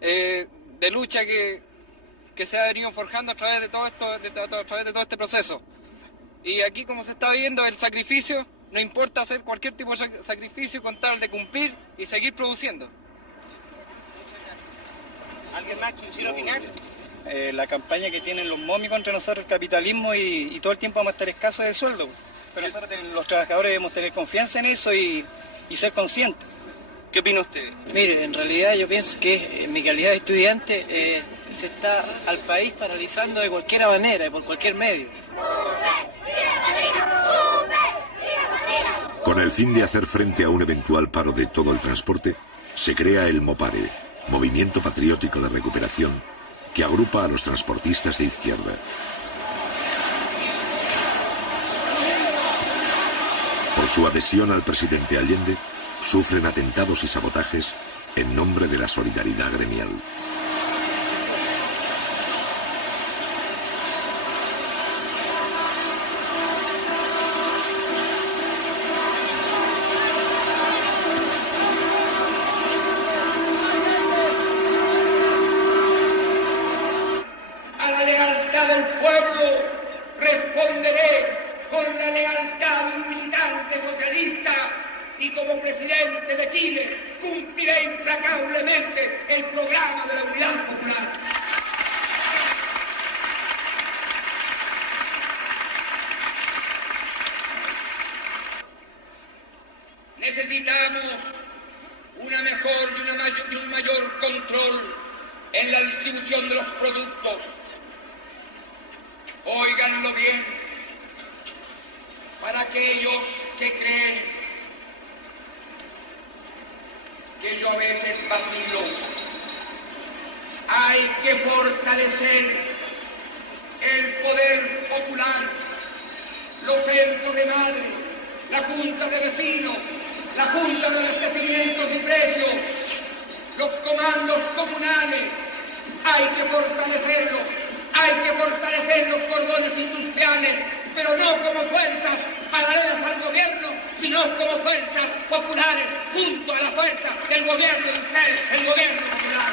de lucha que se ha venido forjando a través de todo esto, a través de todo este proceso. Y aquí, como se está viendo, el sacrificio, no importa hacer cualquier tipo de sacrificio con tal de cumplir y seguir produciendo. ¿Alguien más quisiera opinar? La campaña que tienen los momis contra nosotros, el capitalismo, y todo el tiempo vamos a estar escasos de sueldo. Pero nosotros, los trabajadores, debemos tener confianza en eso y ser conscientes. ¿Qué opina usted? Mire, en realidad yo pienso que en mi calidad de estudiante se está al país paralizando de cualquier manera y por cualquier medio. Con el fin de hacer frente a un eventual paro de todo el transporte, se crea el MOPARE, Movimiento Patriótico de Recuperación, que agrupa a los transportistas de izquierda. Por su adhesión al presidente Allende, sufren atentados y sabotajes en nombre de la solidaridad gremial. A la lealtad del pueblo responderé con la lealtad de un militante socialista y como presidente de Chile cumpliré implacablemente el programa de la Unidad Popular. Necesitamos una mejor y un mayor control en la distribución de los productos. Óiganlo bien, para aquellos que creen que yo a veces vacilo, hay que fortalecer el poder popular, los centros de madre, la junta de vecinos, la junta de abastecimientos y precios, los comandos comunales. Hay que fortalecerlos, hay que fortalecer los cordones industriales, pero no como fuerzas paralelas al gobierno, sino como fuerzas populares, junto a la fuerza del gobierno de ustedes, el gobierno popular.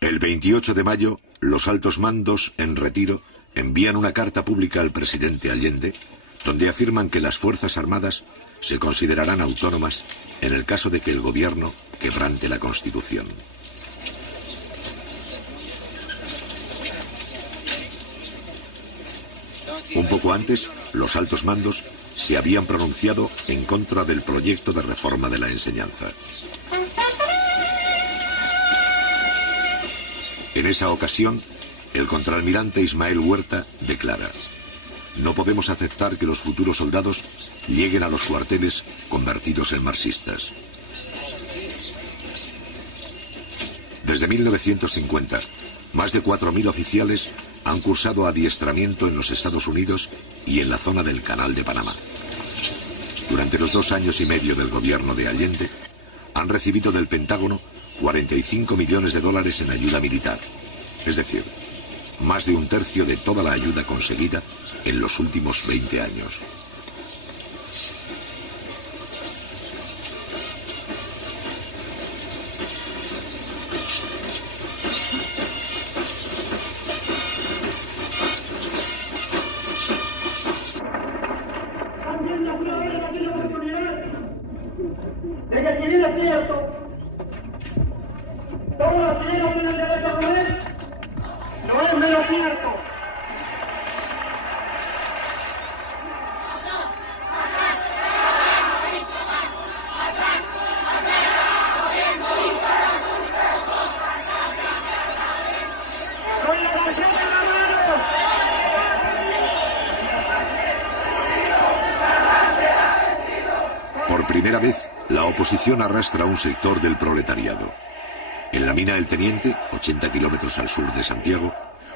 El 28 de mayo, los altos mandos, en retiro, envían una carta pública al presidente Allende, donde afirman que las Fuerzas Armadas se considerarán autónomas en el caso de que el gobierno quebrante la Constitución. Un poco antes, los altos mandos se habían pronunciado en contra del proyecto de reforma de la enseñanza. En esa ocasión, el contraalmirante Ismael Huerta declara: no podemos aceptar que los futuros soldados lleguen a los cuarteles convertidos en marxistas. Desde 1950, más de 4.000 oficiales han cursado adiestramiento en los Estados Unidos y en la zona del Canal de Panamá. Durante los 2 años y medio del gobierno de Allende, han recibido del Pentágono 45 millones de dólares en ayuda militar, es decir, más de 1/3 de toda la ayuda conseguida en los últimos 20 años. Desde que viene cierto, todos los chilenos tienen derecho a comer, no es menos cierto. Con la canción en la mano. Por primera vez, la oposición arrastra a un sector del proletariado. En la mina El Teniente, 80 kilómetros al sur de Santiago,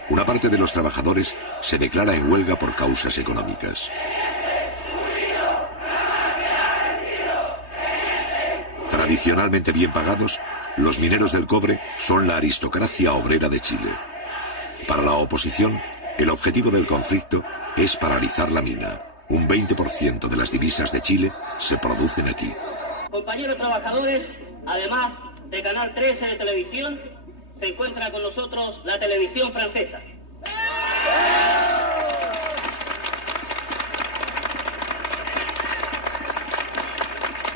una parte de los trabajadores se declara en huelga por causas económicas. Tradicionalmente bien pagados, los mineros del cobre son la aristocracia obrera de Chile. Para la oposición, el objetivo del conflicto es paralizar la mina. Un 20% de las divisas de Chile se producen aquí. Compañeros trabajadores, además de Canal 13 de televisión, se encuentra con nosotros la televisión francesa.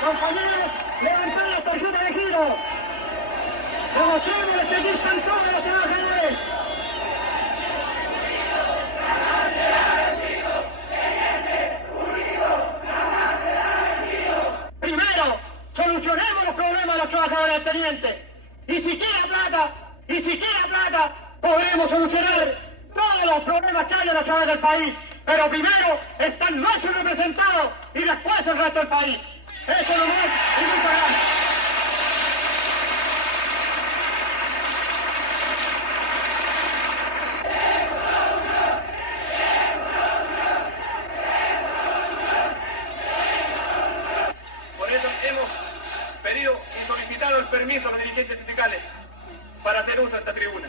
Compañeros, levantad la tarjeta de giro. Demostremos que aquí están todos los trabajadores. Primero, solucionemos los problemas de los trabajadores del Teniente. Y si queda plata, podremos solucionar todos los problemas que hay a través del país. Pero primero están nuestros representados y después el resto del país. Eso nomás y muchas gracias. Por eso hemos pedido y solicitado el permiso a los dirigentes sindicales para hacer uso de esta tribuna.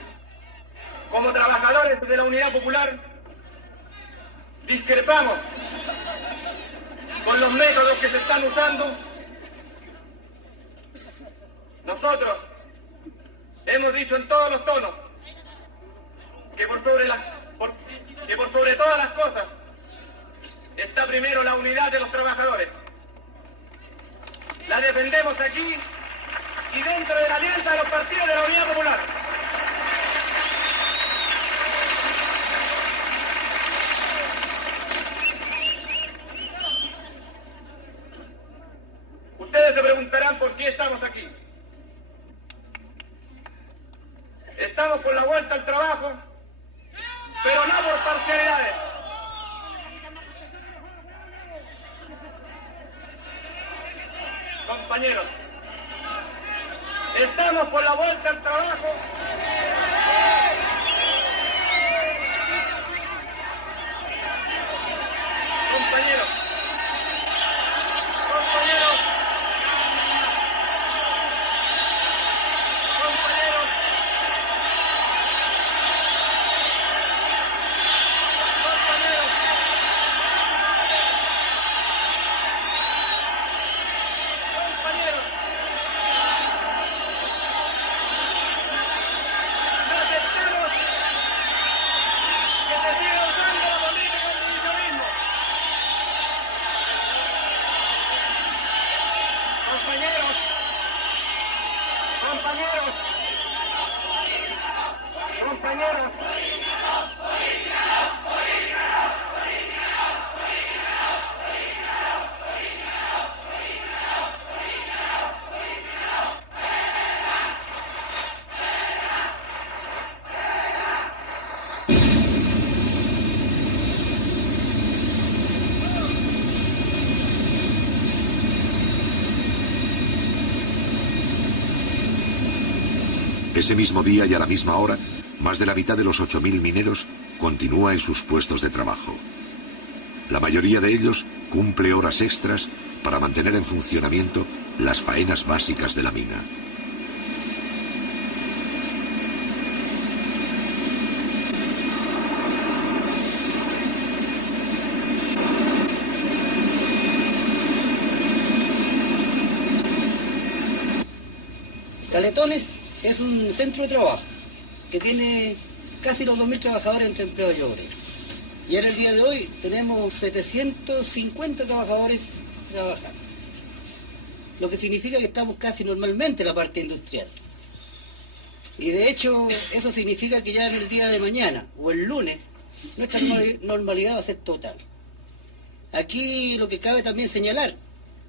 Como trabajadores de la Unidad Popular, discrepamos con los métodos que se están usando. Nosotros hemos dicho en todos los tonos que por que por sobre todas las cosas está primero la unidad de los trabajadores. La defendemos aquí y dentro de la alianza de los partidos de la Unidad Popular. Ustedes se preguntarán por qué estamos aquí. Estamos por la vuelta al trabajo, pero no por parcialidades. Compañeros, estamos por la vuelta al trabajo. Compañeros, compañeros, compañeros, compañeros, compañeros, no aceptamos que se siga usando la política del militarismo. Compañeros, compañeros, compañeros. Ese mismo día y a la misma hora, más de la mitad de los 8.000 mineros continúa en sus puestos de trabajo. La mayoría de ellos cumple horas extras para mantener en funcionamiento las faenas básicas de la mina. Caletones es un centro de trabajo que tiene casi los 2.000 trabajadores entre empleados y obreros. Y en el día de hoy tenemos 750 trabajadores trabajando. Lo que significa que estamos casi normalmente en la parte industrial. Y de hecho eso significa que ya en el día de mañana o el lunes nuestra normalidad va a ser total. Aquí lo que cabe también señalar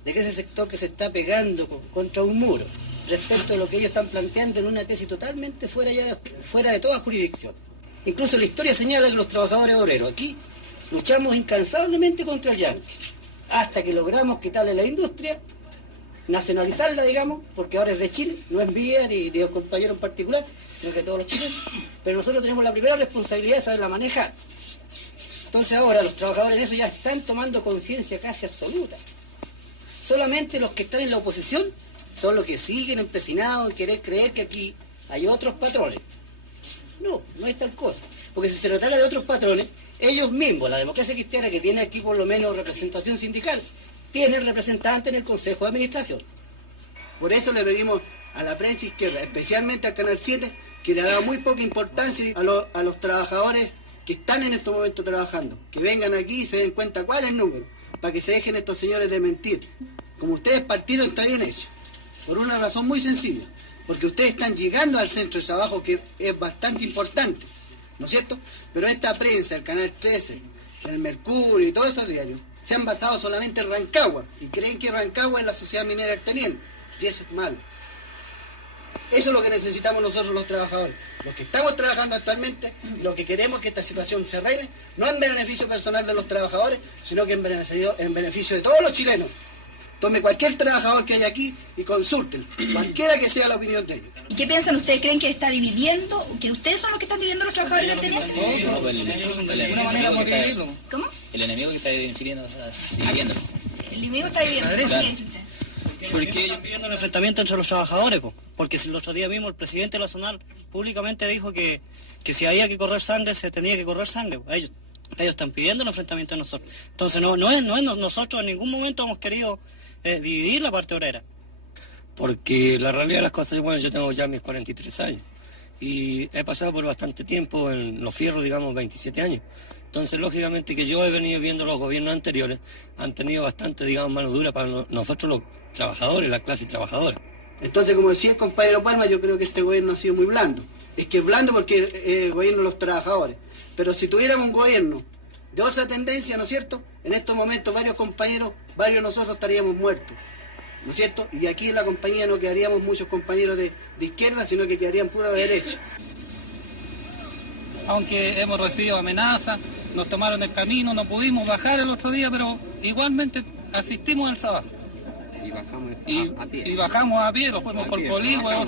de que ese sector que se está pegando contra un muro respecto a lo que ellos están planteando en una tesis totalmente fuera de toda jurisdicción. Incluso la historia señala que los trabajadores obreros aquí luchamos incansablemente contra el yanqui, hasta que logramos quitarle la industria, nacionalizarla, digamos, porque ahora es de Chile, no es mía ni de un compañero en particular, sino que de todos los chilenos, pero nosotros tenemos la primera responsabilidad de saberla manejar. Entonces ahora los trabajadores en eso ya están tomando conciencia casi absoluta. Solamente los que están en la oposición son los que siguen empecinados en querer creer que aquí hay otros patrones. No, no es tal cosa. Porque si se tratara de otros patrones, ellos mismos, la democracia cristiana, que tiene aquí por lo menos representación sindical, tiene representante en el Consejo de Administración. Por eso le pedimos a la prensa izquierda, especialmente al Canal 7, que le ha dado muy poca importancia a los trabajadores que están en estos momentos trabajando. Que vengan aquí y se den cuenta cuál es el número, para que se dejen estos señores de mentir. Como ustedes partieron, está bien hecho. Por una razón muy sencilla, porque ustedes están llegando al centro de trabajo, que es bastante importante, ¿no es cierto? Pero esta prensa, el Canal 13, el Mercurio y todos esos diarios, se han basado solamente en Rancagua, y creen que Rancagua es la sociedad minera del teniente, y eso es malo. Eso es lo que necesitamos nosotros los trabajadores, los que estamos trabajando actualmente, y lo que queremos es que esta situación se arregle, no en beneficio personal de los trabajadores, sino que en beneficio de todos los chilenos. Tome cualquier trabajador que haya aquí y consulten, cualquiera que sea la opinión de ellos. ¿Y qué piensan ustedes? ¿Creen que está dividiendo? ¿Que ustedes son los que están dividiendo a los trabajadores del teniente? No, pues de alguna manera vamos a dividirlo. ¿Cómo? El enemigo que está dividiendo. El enemigo está dividiendo. ¿Por qué dice usted? Porque ellos están pidiendo el enfrentamiento entre los trabajadores, porque el otro día mismo el presidente nacional públicamente dijo que si había que correr sangre, se tenía que correr sangre. Ellos están pidiendo el enfrentamiento de nosotros. Entonces nosotros en ningún momento hemos querido dividir la parte obrera. Porque la realidad de las cosas, bueno, yo tengo ya mis 43 años y he pasado por bastante tiempo en los fierros, digamos 27 años. Entonces, lógicamente que yo he venido viendo los gobiernos anteriores, han tenido bastante, digamos, mano dura para nosotros los trabajadores, la clase trabajadora. Entonces, como decía el compañero Palma, yo creo que este gobierno ha sido muy blando. Es que es blando porque es el gobierno de los trabajadores. Pero si tuviéramos un gobierno de otra tendencia, ¿no es cierto?, en estos momentos varios compañeros, varios de nosotros estaríamos muertos, ¿no es cierto? Y aquí en la compañía no quedaríamos muchos compañeros de izquierda, sino que quedarían pura de derecha. Aunque hemos recibido amenazas, nos tomaron el camino, no pudimos bajar el otro día, pero igualmente asistimos al trabajo. Y bajamos a pie, lo fuimos por Polígono,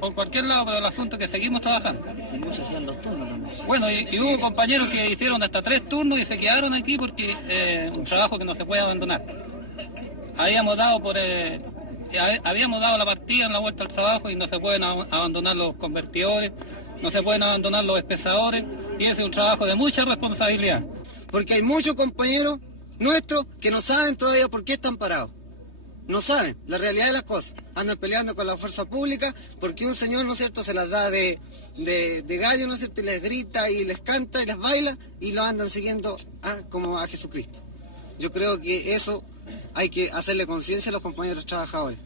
por cualquier lado, pero el asunto es que seguimos trabajando. Y muchos hacían 2 turnos también. Bueno, y hubo compañeros que hicieron hasta 3 turnos y se quedaron aquí porque un trabajo que no se puede abandonar. Habíamos dado la partida en la vuelta al trabajo y no se pueden abandonar los convertidores, no se pueden abandonar los espesadores, y ese es un trabajo de mucha responsabilidad. Porque hay muchos compañeros nuestros que no saben todavía por qué están parados. No saben la realidad de las cosas. Andan peleando con la fuerza pública porque un señor, ¿no es cierto?, se las da de gallo, ¿no es cierto?, y les grita y les canta y les baila y lo andan siguiendo como a Jesucristo. Yo creo que eso hay que hacerle conciencia a los compañeros trabajadores.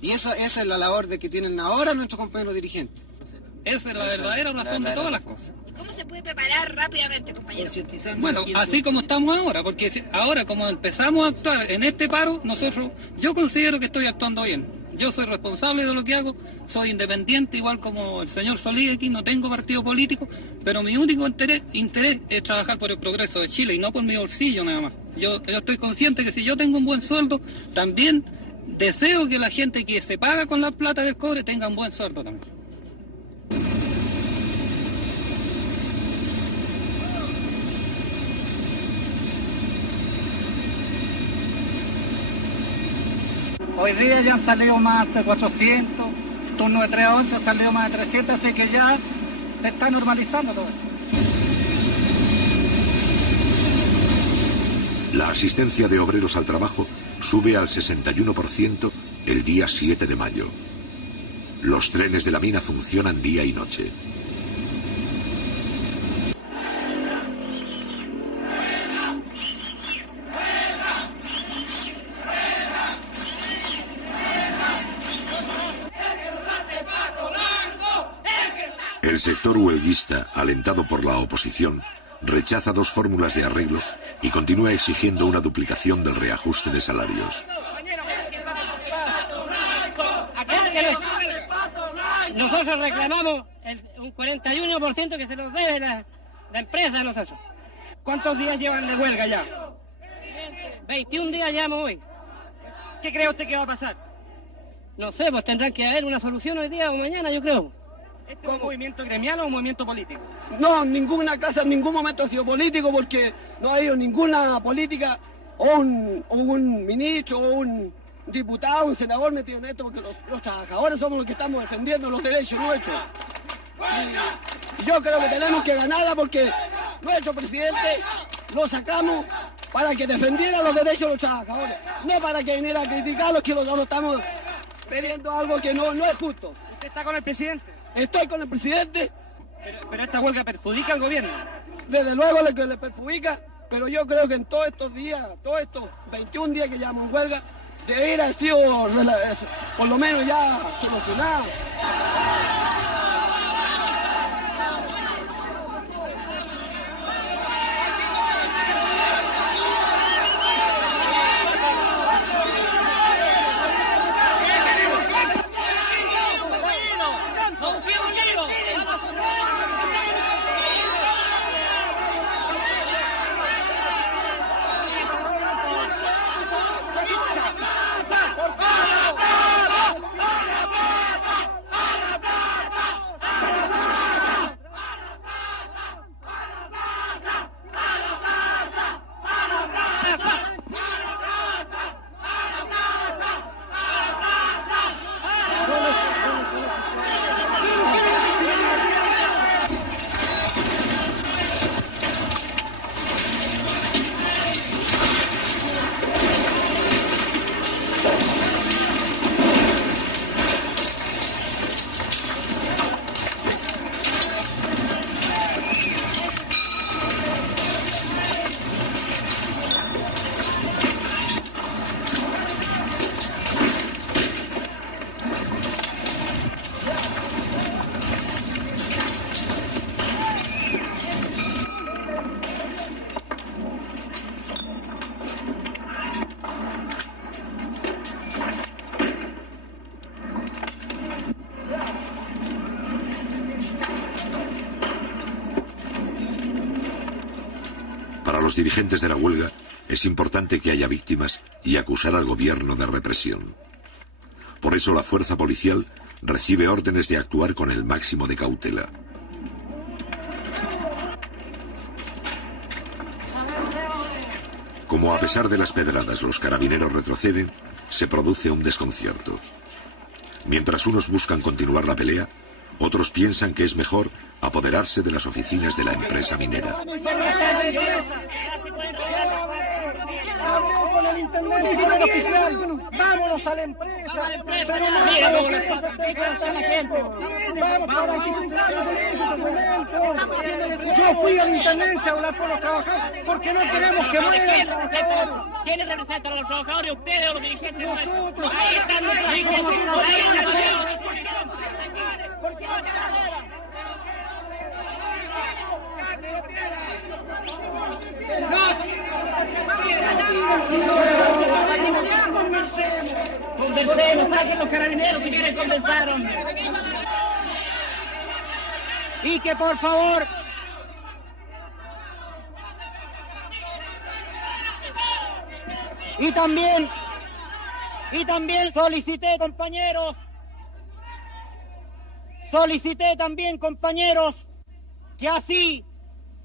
Y esa es la labor de que tienen ahora nuestros compañeros dirigentes. Esa es la verdadera razón de todas las cosas. ¿Cómo se puede preparar rápidamente, compañero? Bueno, así como estamos ahora, porque ahora como empezamos a actuar en este paro, yo considero que estoy actuando bien. Yo soy responsable de lo que hago, soy independiente, igual como el señor Solís aquí, no tengo partido político, pero mi único interés es trabajar por el progreso de Chile y no por mi bolsillo nada más. Yo estoy consciente que si yo tengo un buen sueldo, también deseo que la gente que se paga con la plata del cobre tenga un buen sueldo también. Hoy día ya han salido más de 400, turno de 3 a 11 ha salido más de 300, así que ya se está normalizando todo. La asistencia de obreros al trabajo sube al 61% el día 7 de mayo. Los trenes de la mina funcionan día y noche. El sector huelguista, alentado por la oposición, rechaza 2 fórmulas de arreglo y continúa exigiendo una duplicación del reajuste de salarios. Nosotros reclamamos un 41% que se nos debe la empresa a nosotros. ¿Cuántos días llevan de huelga ya? 21 días llevamos hoy. ¿Qué cree usted que va a pasar? No sé, pues tendrán que haber una solución hoy día o mañana, yo creo. ¿Este es un movimiento gremial o un movimiento político? No, ninguna casa en ningún momento ha sido político porque no ha habido ninguna política o un ministro o un diputado, un senador metido en esto porque los trabajadores somos los que estamos defendiendo los derechos nuestros. Y yo creo que tenemos que ganarla porque nuestro presidente lo sacamos para que defendiera los derechos de los trabajadores, no para que viniera a criticarlos que nosotros estamos pidiendo algo que no es justo. ¿Usted está con el presidente? Estoy con el presidente. Pero esta huelga perjudica al gobierno. Desde luego le perjudica, pero yo creo que en todos estos días, todos estos 21 días que llevamos en huelga, debería haber sido por lo menos ya solucionado. los dirigentes de la huelga, es importante que haya víctimas y acusar al gobierno de represión. Por eso la fuerza policial recibe órdenes de actuar con el máximo de cautela. Como a pesar de las pedradas los carabineros retroceden, se produce un desconcierto. Mientras unos buscan continuar la pelea, otros piensan que es mejor apoderarse de las oficinas de la empresa minera. Hablé con el intendente y con el oficial. Vámonos a la empresa. Pero no para que se esté la gente. Vamos para que yo fui a la intendencia a hablar con los trabajadores porque no queremos que mueran. ¿Quiénes representan a los trabajadores? ¿Ustedes o los dirigentes? Nosotros. Ahí están nuestros hijos. ¿Por qué no Convencemos, saquen los carabineros si quieren convencer, hombre. Y que por favor y también solicité también compañeros que así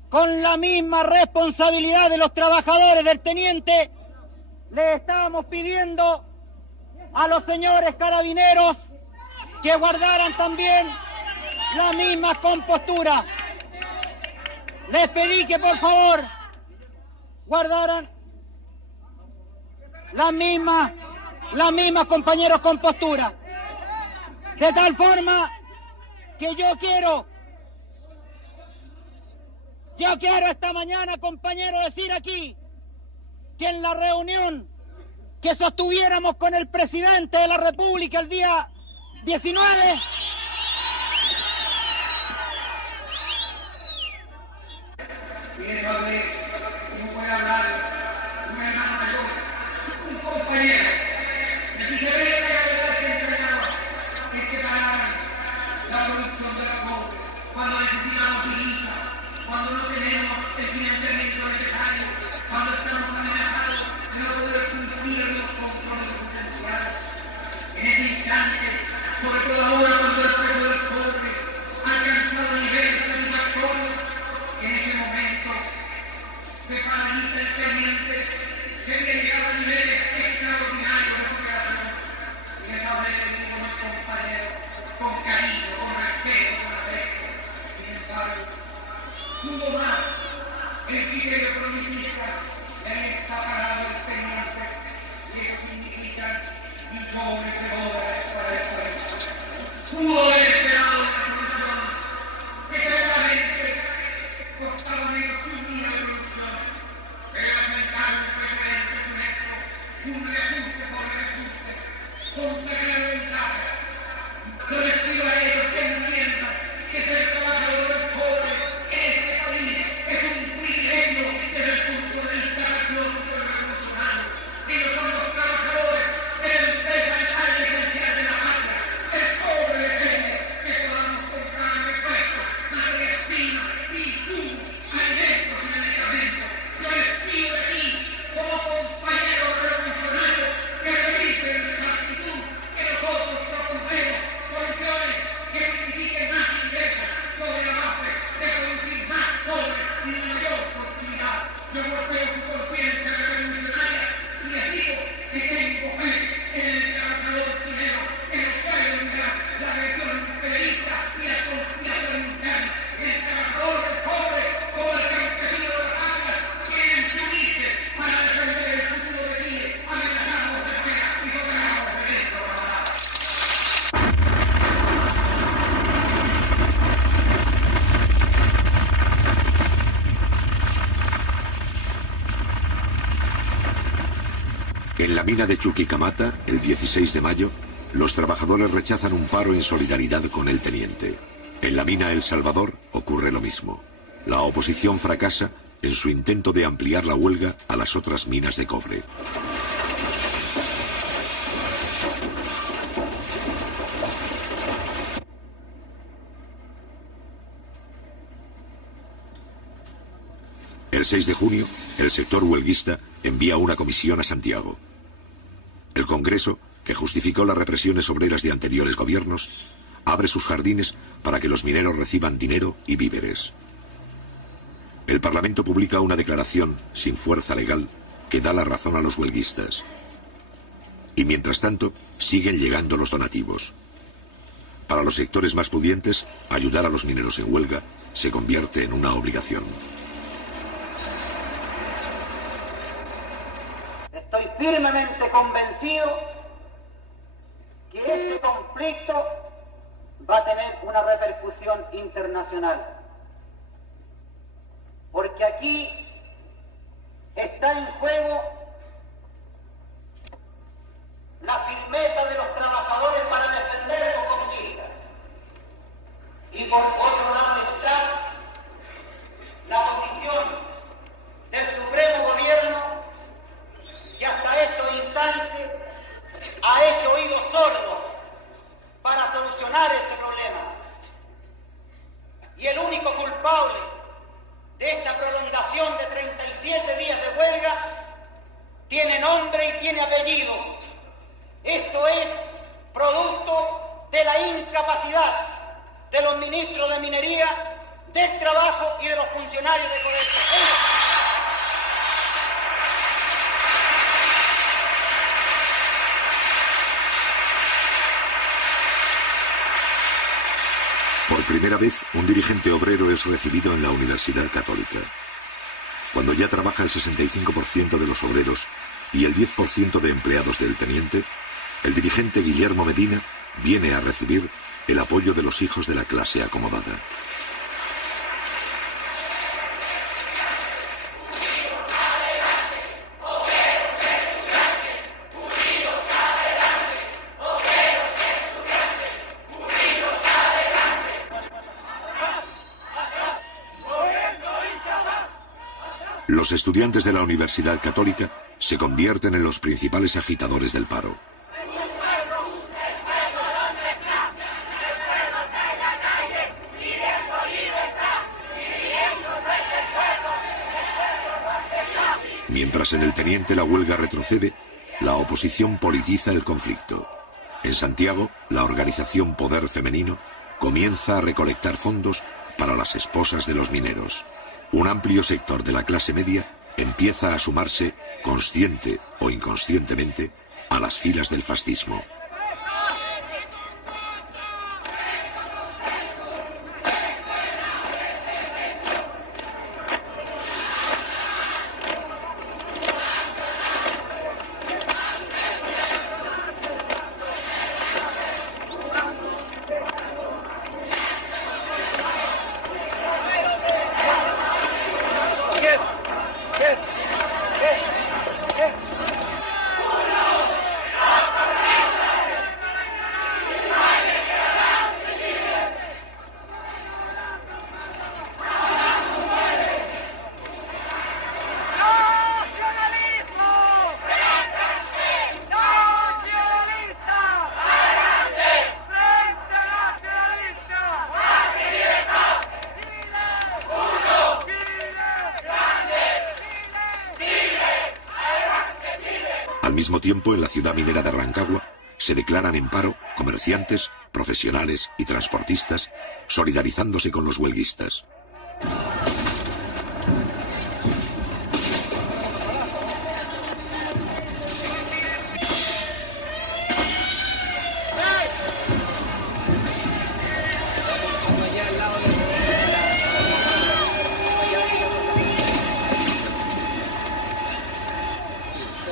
con la misma responsabilidad de los trabajadores del teniente le estábamos pidiendo a los señores carabineros que guardaran también la misma compostura. Les pedí que por favor guardaran la misma compañeros compostura. De tal forma que yo quiero esta mañana, compañeros, decir aquí que en la reunión que sostuviéramos con el presidente de la República el día 19, cuando necesitamos divisa, cuando no tenemos el financiamiento necesario, cuando estamos amenazados de no poder cumplir los compromisos esenciales. En ese instante, sobre todo ahora cuando el precio del cobre ha alcanzado niveles satisfactorios, en ese momento se paraliza el teniente, se llega a niveles extraordinarios de operación. Y les hablé de mis compañeros con cariño, con respeto, con afecto. Sin embargo, tuvo más el criterio progresista en esta parada experiente, y eso significa millones de dólares para esta vez. Pudo haber esperado una solución que seguramente costaba menos que una revolución, pero lamentable presidente es un hecho, un reajuste por reajuste, contra la ventaja. Yo les pido a ellos que entiendan que ser trabajador es pobre en este país es un privilegio desde el punto de vista patriótico y revolucionario. Ellos son los trabajadores de la empresa vital y esencial de la patria. Es pobre de ellos que podamos comprar repuestos, materias primas, insumos, alimentos y medicamentos. Yo les pido aquí, como compañeros revolucionarios, que revisen nuestra actitud, que nosotros proponemos soluciones que signifiquen más riqueza sobre la base de producir más pobre y mayor oportunidad. Yo golpeo su conciencia revolucionaria y les digo que tengo fe en el trabajador chileno, que nos puede vengar la agresión imperialista y la conspiración interna. El trabajador es pobre como el campesino de las aguas, quieren unirse para defender el futuro de Chile, amenazamos de fuera y soterramos de dentro. En la mina de Chuquicamata, el 16 de mayo, los trabajadores rechazan un paro en solidaridad con el teniente. En la mina El Salvador ocurre lo mismo. La oposición fracasa en su intento de ampliar la huelga a las otras minas de cobre. El 6 de junio, El sector huelguista envía una comisión a Santiago. El Congreso, que justificó las represiones obreras de anteriores gobiernos, abre sus jardines para que los mineros reciban dinero y víveres. El Parlamento publica una declaración sin fuerza legal que da la razón a los huelguistas. Y mientras tanto, siguen llegando los donativos. Para los sectores más pudientes, ayudar a los mineros en huelga se convierte en una obligación. Estoy firmemente convencido que este conflicto va a tener una repercusión internacional. Porque aquí está en juego la firmeza de los trabajadores para defender su conquista. Y por otro lado está la posición del Supremo Gobierno, que hasta estos instantes ha hecho oídos sordos para solucionar este problema. Y el único culpable de esta prolongación de 37 días de huelga tiene nombre y tiene apellido. Esto es producto de la incapacidad de los ministros de Minería, del Trabajo y de los funcionarios de Codelco. Por primera vez, un dirigente obrero es recibido en la Universidad Católica. Cuando ya trabaja el 65% de los obreros y el 10% de empleados del teniente, el dirigente Guillermo Medina viene a recibir el apoyo de los hijos de la clase acomodada. Los estudiantes de la Universidad Católica se convierten en los principales agitadores del paro. Mientras en el teniente la huelga retrocede, la oposición politiza el conflicto. En Santiago, la organización Poder Femenino comienza a recolectar fondos para las esposas de los mineros. Un amplio sector de la clase media empieza a sumarse, consciente o inconscientemente, a las filas del fascismo. Al mismo tiempo, en la ciudad minera de Rancagua, se declaran en paro comerciantes, profesionales y transportistas, solidarizándose con los huelguistas.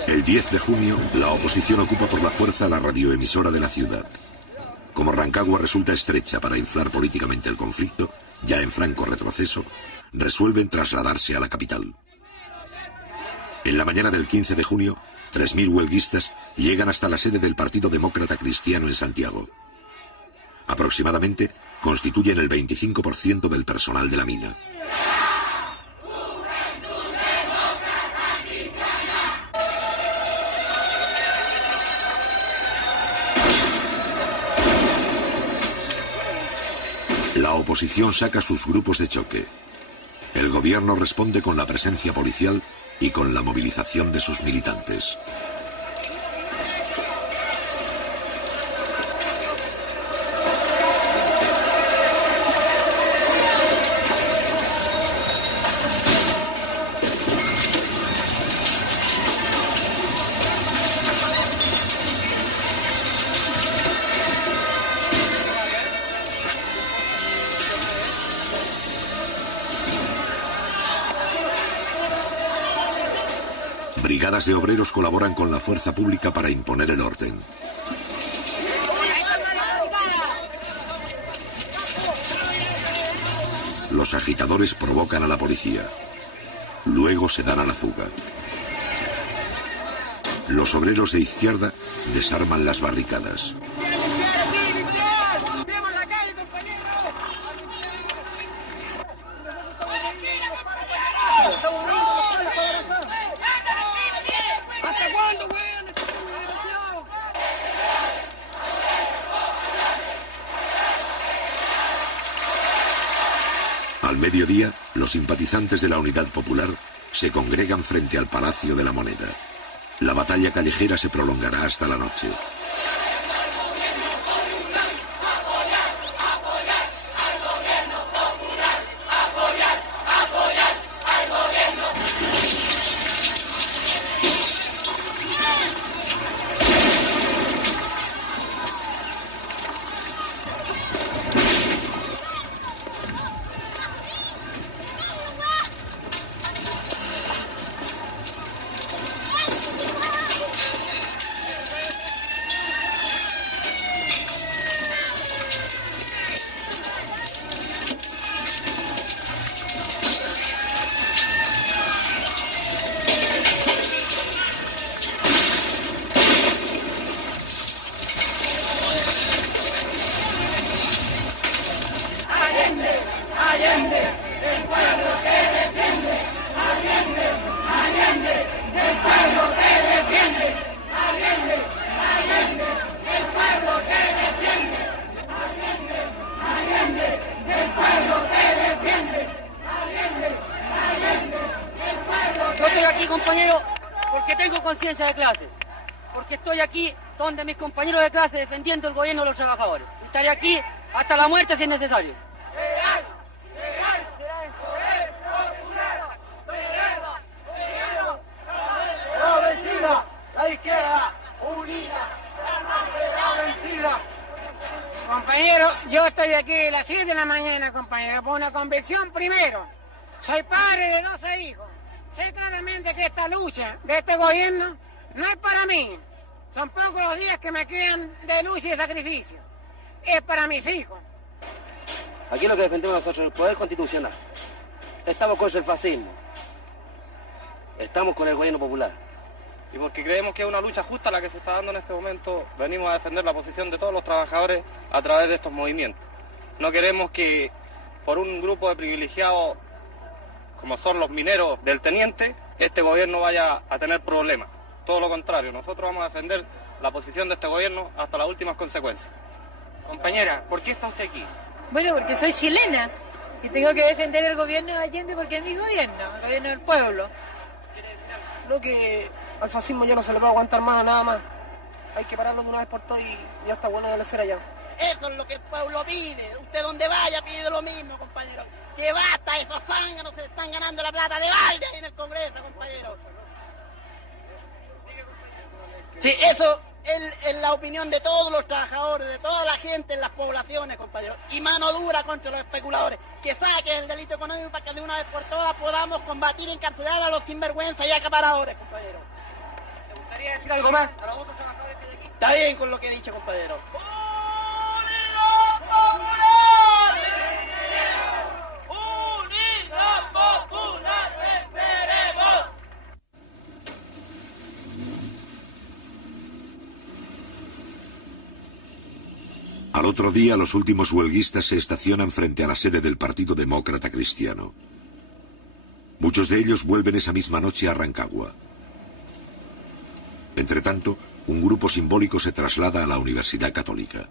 El 10 de junio, la oposición ocupa por la fuerza la radioemisora de la ciudad. Como Rancagua resulta estrecha para inflar políticamente el conflicto, ya en franco retroceso, resuelven trasladarse a la capital. En la mañana del 15 de junio, 3.000 huelguistas llegan hasta la sede del Partido Demócrata Cristiano en Santiago. Aproximadamente constituyen el 25% del personal de la mina. La oposición saca sus grupos de choque. El gobierno responde con la presencia policial y con la movilización de sus militantes. Brigadas de obreros colaboran con la fuerza pública para imponer el orden. Los agitadores provocan a la policía. Luego se dan a la fuga. Los obreros de izquierda desarman las barricadas. Al mediodía, los simpatizantes de la Unidad Popular se congregan frente al Palacio de la Moneda. La batalla callejera se prolongará hasta la noche. Donde mis compañeros de clase defendiendo el gobierno de los trabajadores. Estaré aquí hasta la muerte si es necesario. ¡No vencida! ¡La izquierda unida! ¡La vencida! Compañero, yo estoy aquí a las 7 de la mañana, compañero, por una convicción primero. Soy padre de 12 hijos. Sé claramente que esta lucha de este gobierno no es para mí. Son pocos los días que me quedan de lucha y de sacrificio. Es para mis hijos. Aquí lo que defendemos nosotros es el poder constitucional. Estamos contra el fascismo. Estamos con el gobierno popular. Y porque creemos que es una lucha justa la que se está dando en este momento, venimos a defender la posición de todos los trabajadores a través de estos movimientos. No queremos que por un grupo de privilegiados, como son los mineros del teniente, este gobierno vaya a tener problemas. Todo lo contrario, nosotros vamos a defender la posición de este gobierno hasta las últimas consecuencias. Compañera, ¿por qué está usted aquí? Bueno, porque soy chilena y tengo que defender el gobierno de Allende porque es mi gobierno, el gobierno del pueblo. Creo que al fascismo ya no se le va a aguantar más a nada más. Hay que pararlo de una vez por todas y ya está bueno de la cera ya. Eso es lo que el pueblo pide. Usted donde vaya pide lo mismo, compañero. Que basta, esos zánganos se están ganando la plata de balde en el Congreso, compañero. Sí, eso es la opinión de todos los trabajadores, de toda la gente en las poblaciones, compañeros. Y mano dura contra los especuladores. Que saquen el delito económico para que de una vez por todas podamos combatir y encarcelar a los sinvergüenza y acaparadores, compañeros. ¿Te gustaría decir algo más a los otros trabajadores que hay aquí? Está bien con lo que he dicho, compañero. Al otro día, los últimos huelguistas se estacionan frente a la sede del Partido Demócrata Cristiano. Muchos de ellos vuelven esa misma noche a Rancagua. Entretanto, un grupo simbólico se traslada a la Universidad Católica.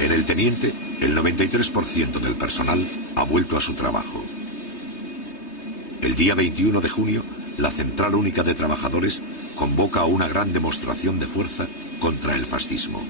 En el el teniente, el 93% del personal ha vuelto a su trabajo. El día 21 de junio, la Central Única de Trabajadores convoca una gran demostración de fuerza contra el fascismo.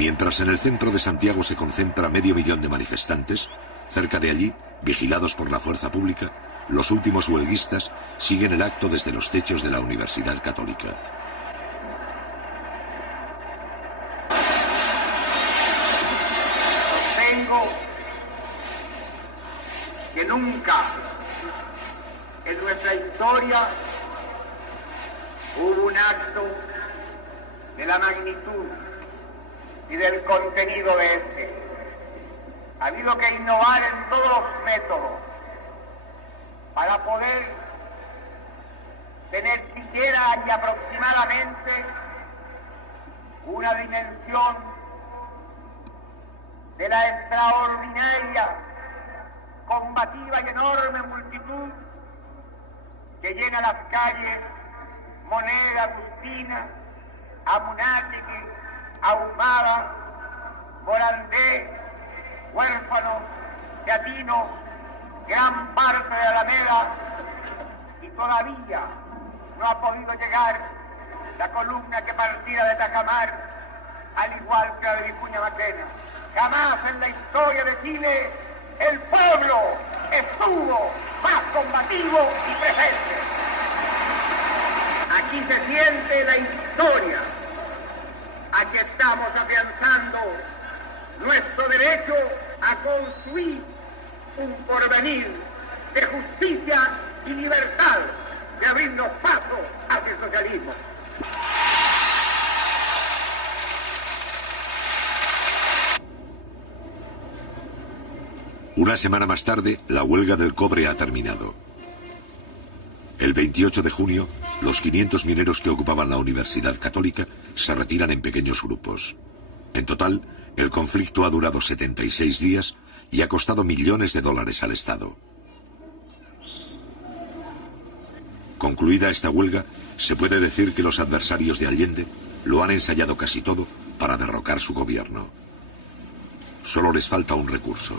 Mientras en el centro de Santiago se concentra medio millón de manifestantes, cerca de allí, vigilados por la fuerza pública, los últimos huelguistas siguen el acto desde los techos de la Universidad Católica. Sostengo que nunca en nuestra historia hubo un acto de la magnitud y del contenido de este. Ha habido que innovar en todos los métodos para poder tener siquiera y aproximadamente una dimensión de la extraordinaria, combativa y enorme multitud que llena las calles Moneda, Agustina, Amunátegui, Ahumada, Morandé, Huérfano, Teatino, gran parte de Alameda, y todavía no ha podido llegar la columna que partía de Tajamar, al igual que la de Vicuña Mackenna. Jamás en la historia de Chile el pueblo estuvo más combativo y presente. Aquí se siente la historia. Aquí estamos afianzando nuestro derecho a construir un porvenir de justicia y libertad, de abrirnos paso hacia el socialismo. Una semana más tarde, la huelga del cobre ha terminado. El 28 de junio, los 500 mineros que ocupaban la Universidad Católica se retiran en pequeños grupos. En total, el conflicto ha durado 76 días y ha costado millones de dólares al Estado. Concluida esta huelga, se puede decir que los adversarios de Allende lo han ensayado casi todo para derrocar su gobierno. Solo les falta un recurso.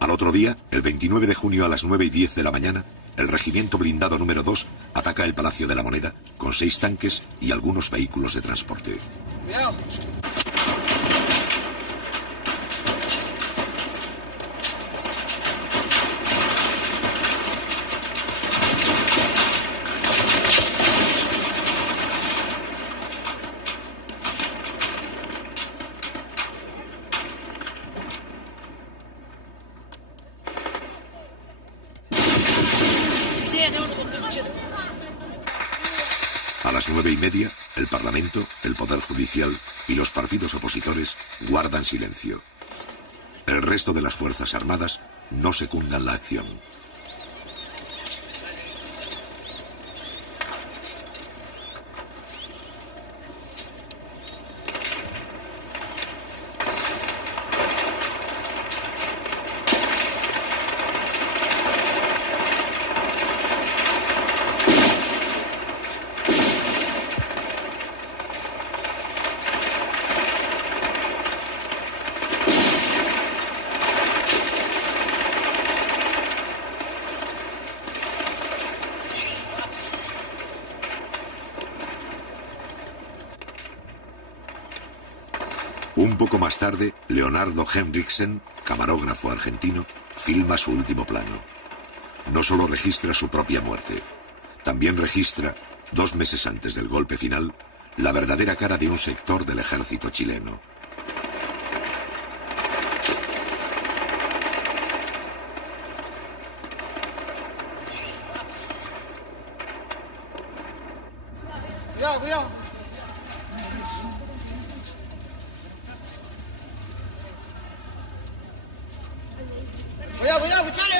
Al otro día, el 29 de junio a las 9:10 de la mañana, el regimiento blindado número 2 ataca el Palacio de la Moneda con 6 tanques y algunos vehículos de transporte. Cuidado. A las 9:30, el Parlamento, el Poder Judicial y los partidos opositores guardan silencio. El resto de las Fuerzas Armadas no secundan la acción. Un poco más tarde, Leonardo Henriksen, camarógrafo argentino, filma su último plano. No solo registra su propia muerte, también registra, 2 meses antes del golpe final, la verdadera cara de un sector del ejército chileno. Cuidado, cuidado. Cuidado, cuidado, cuidado.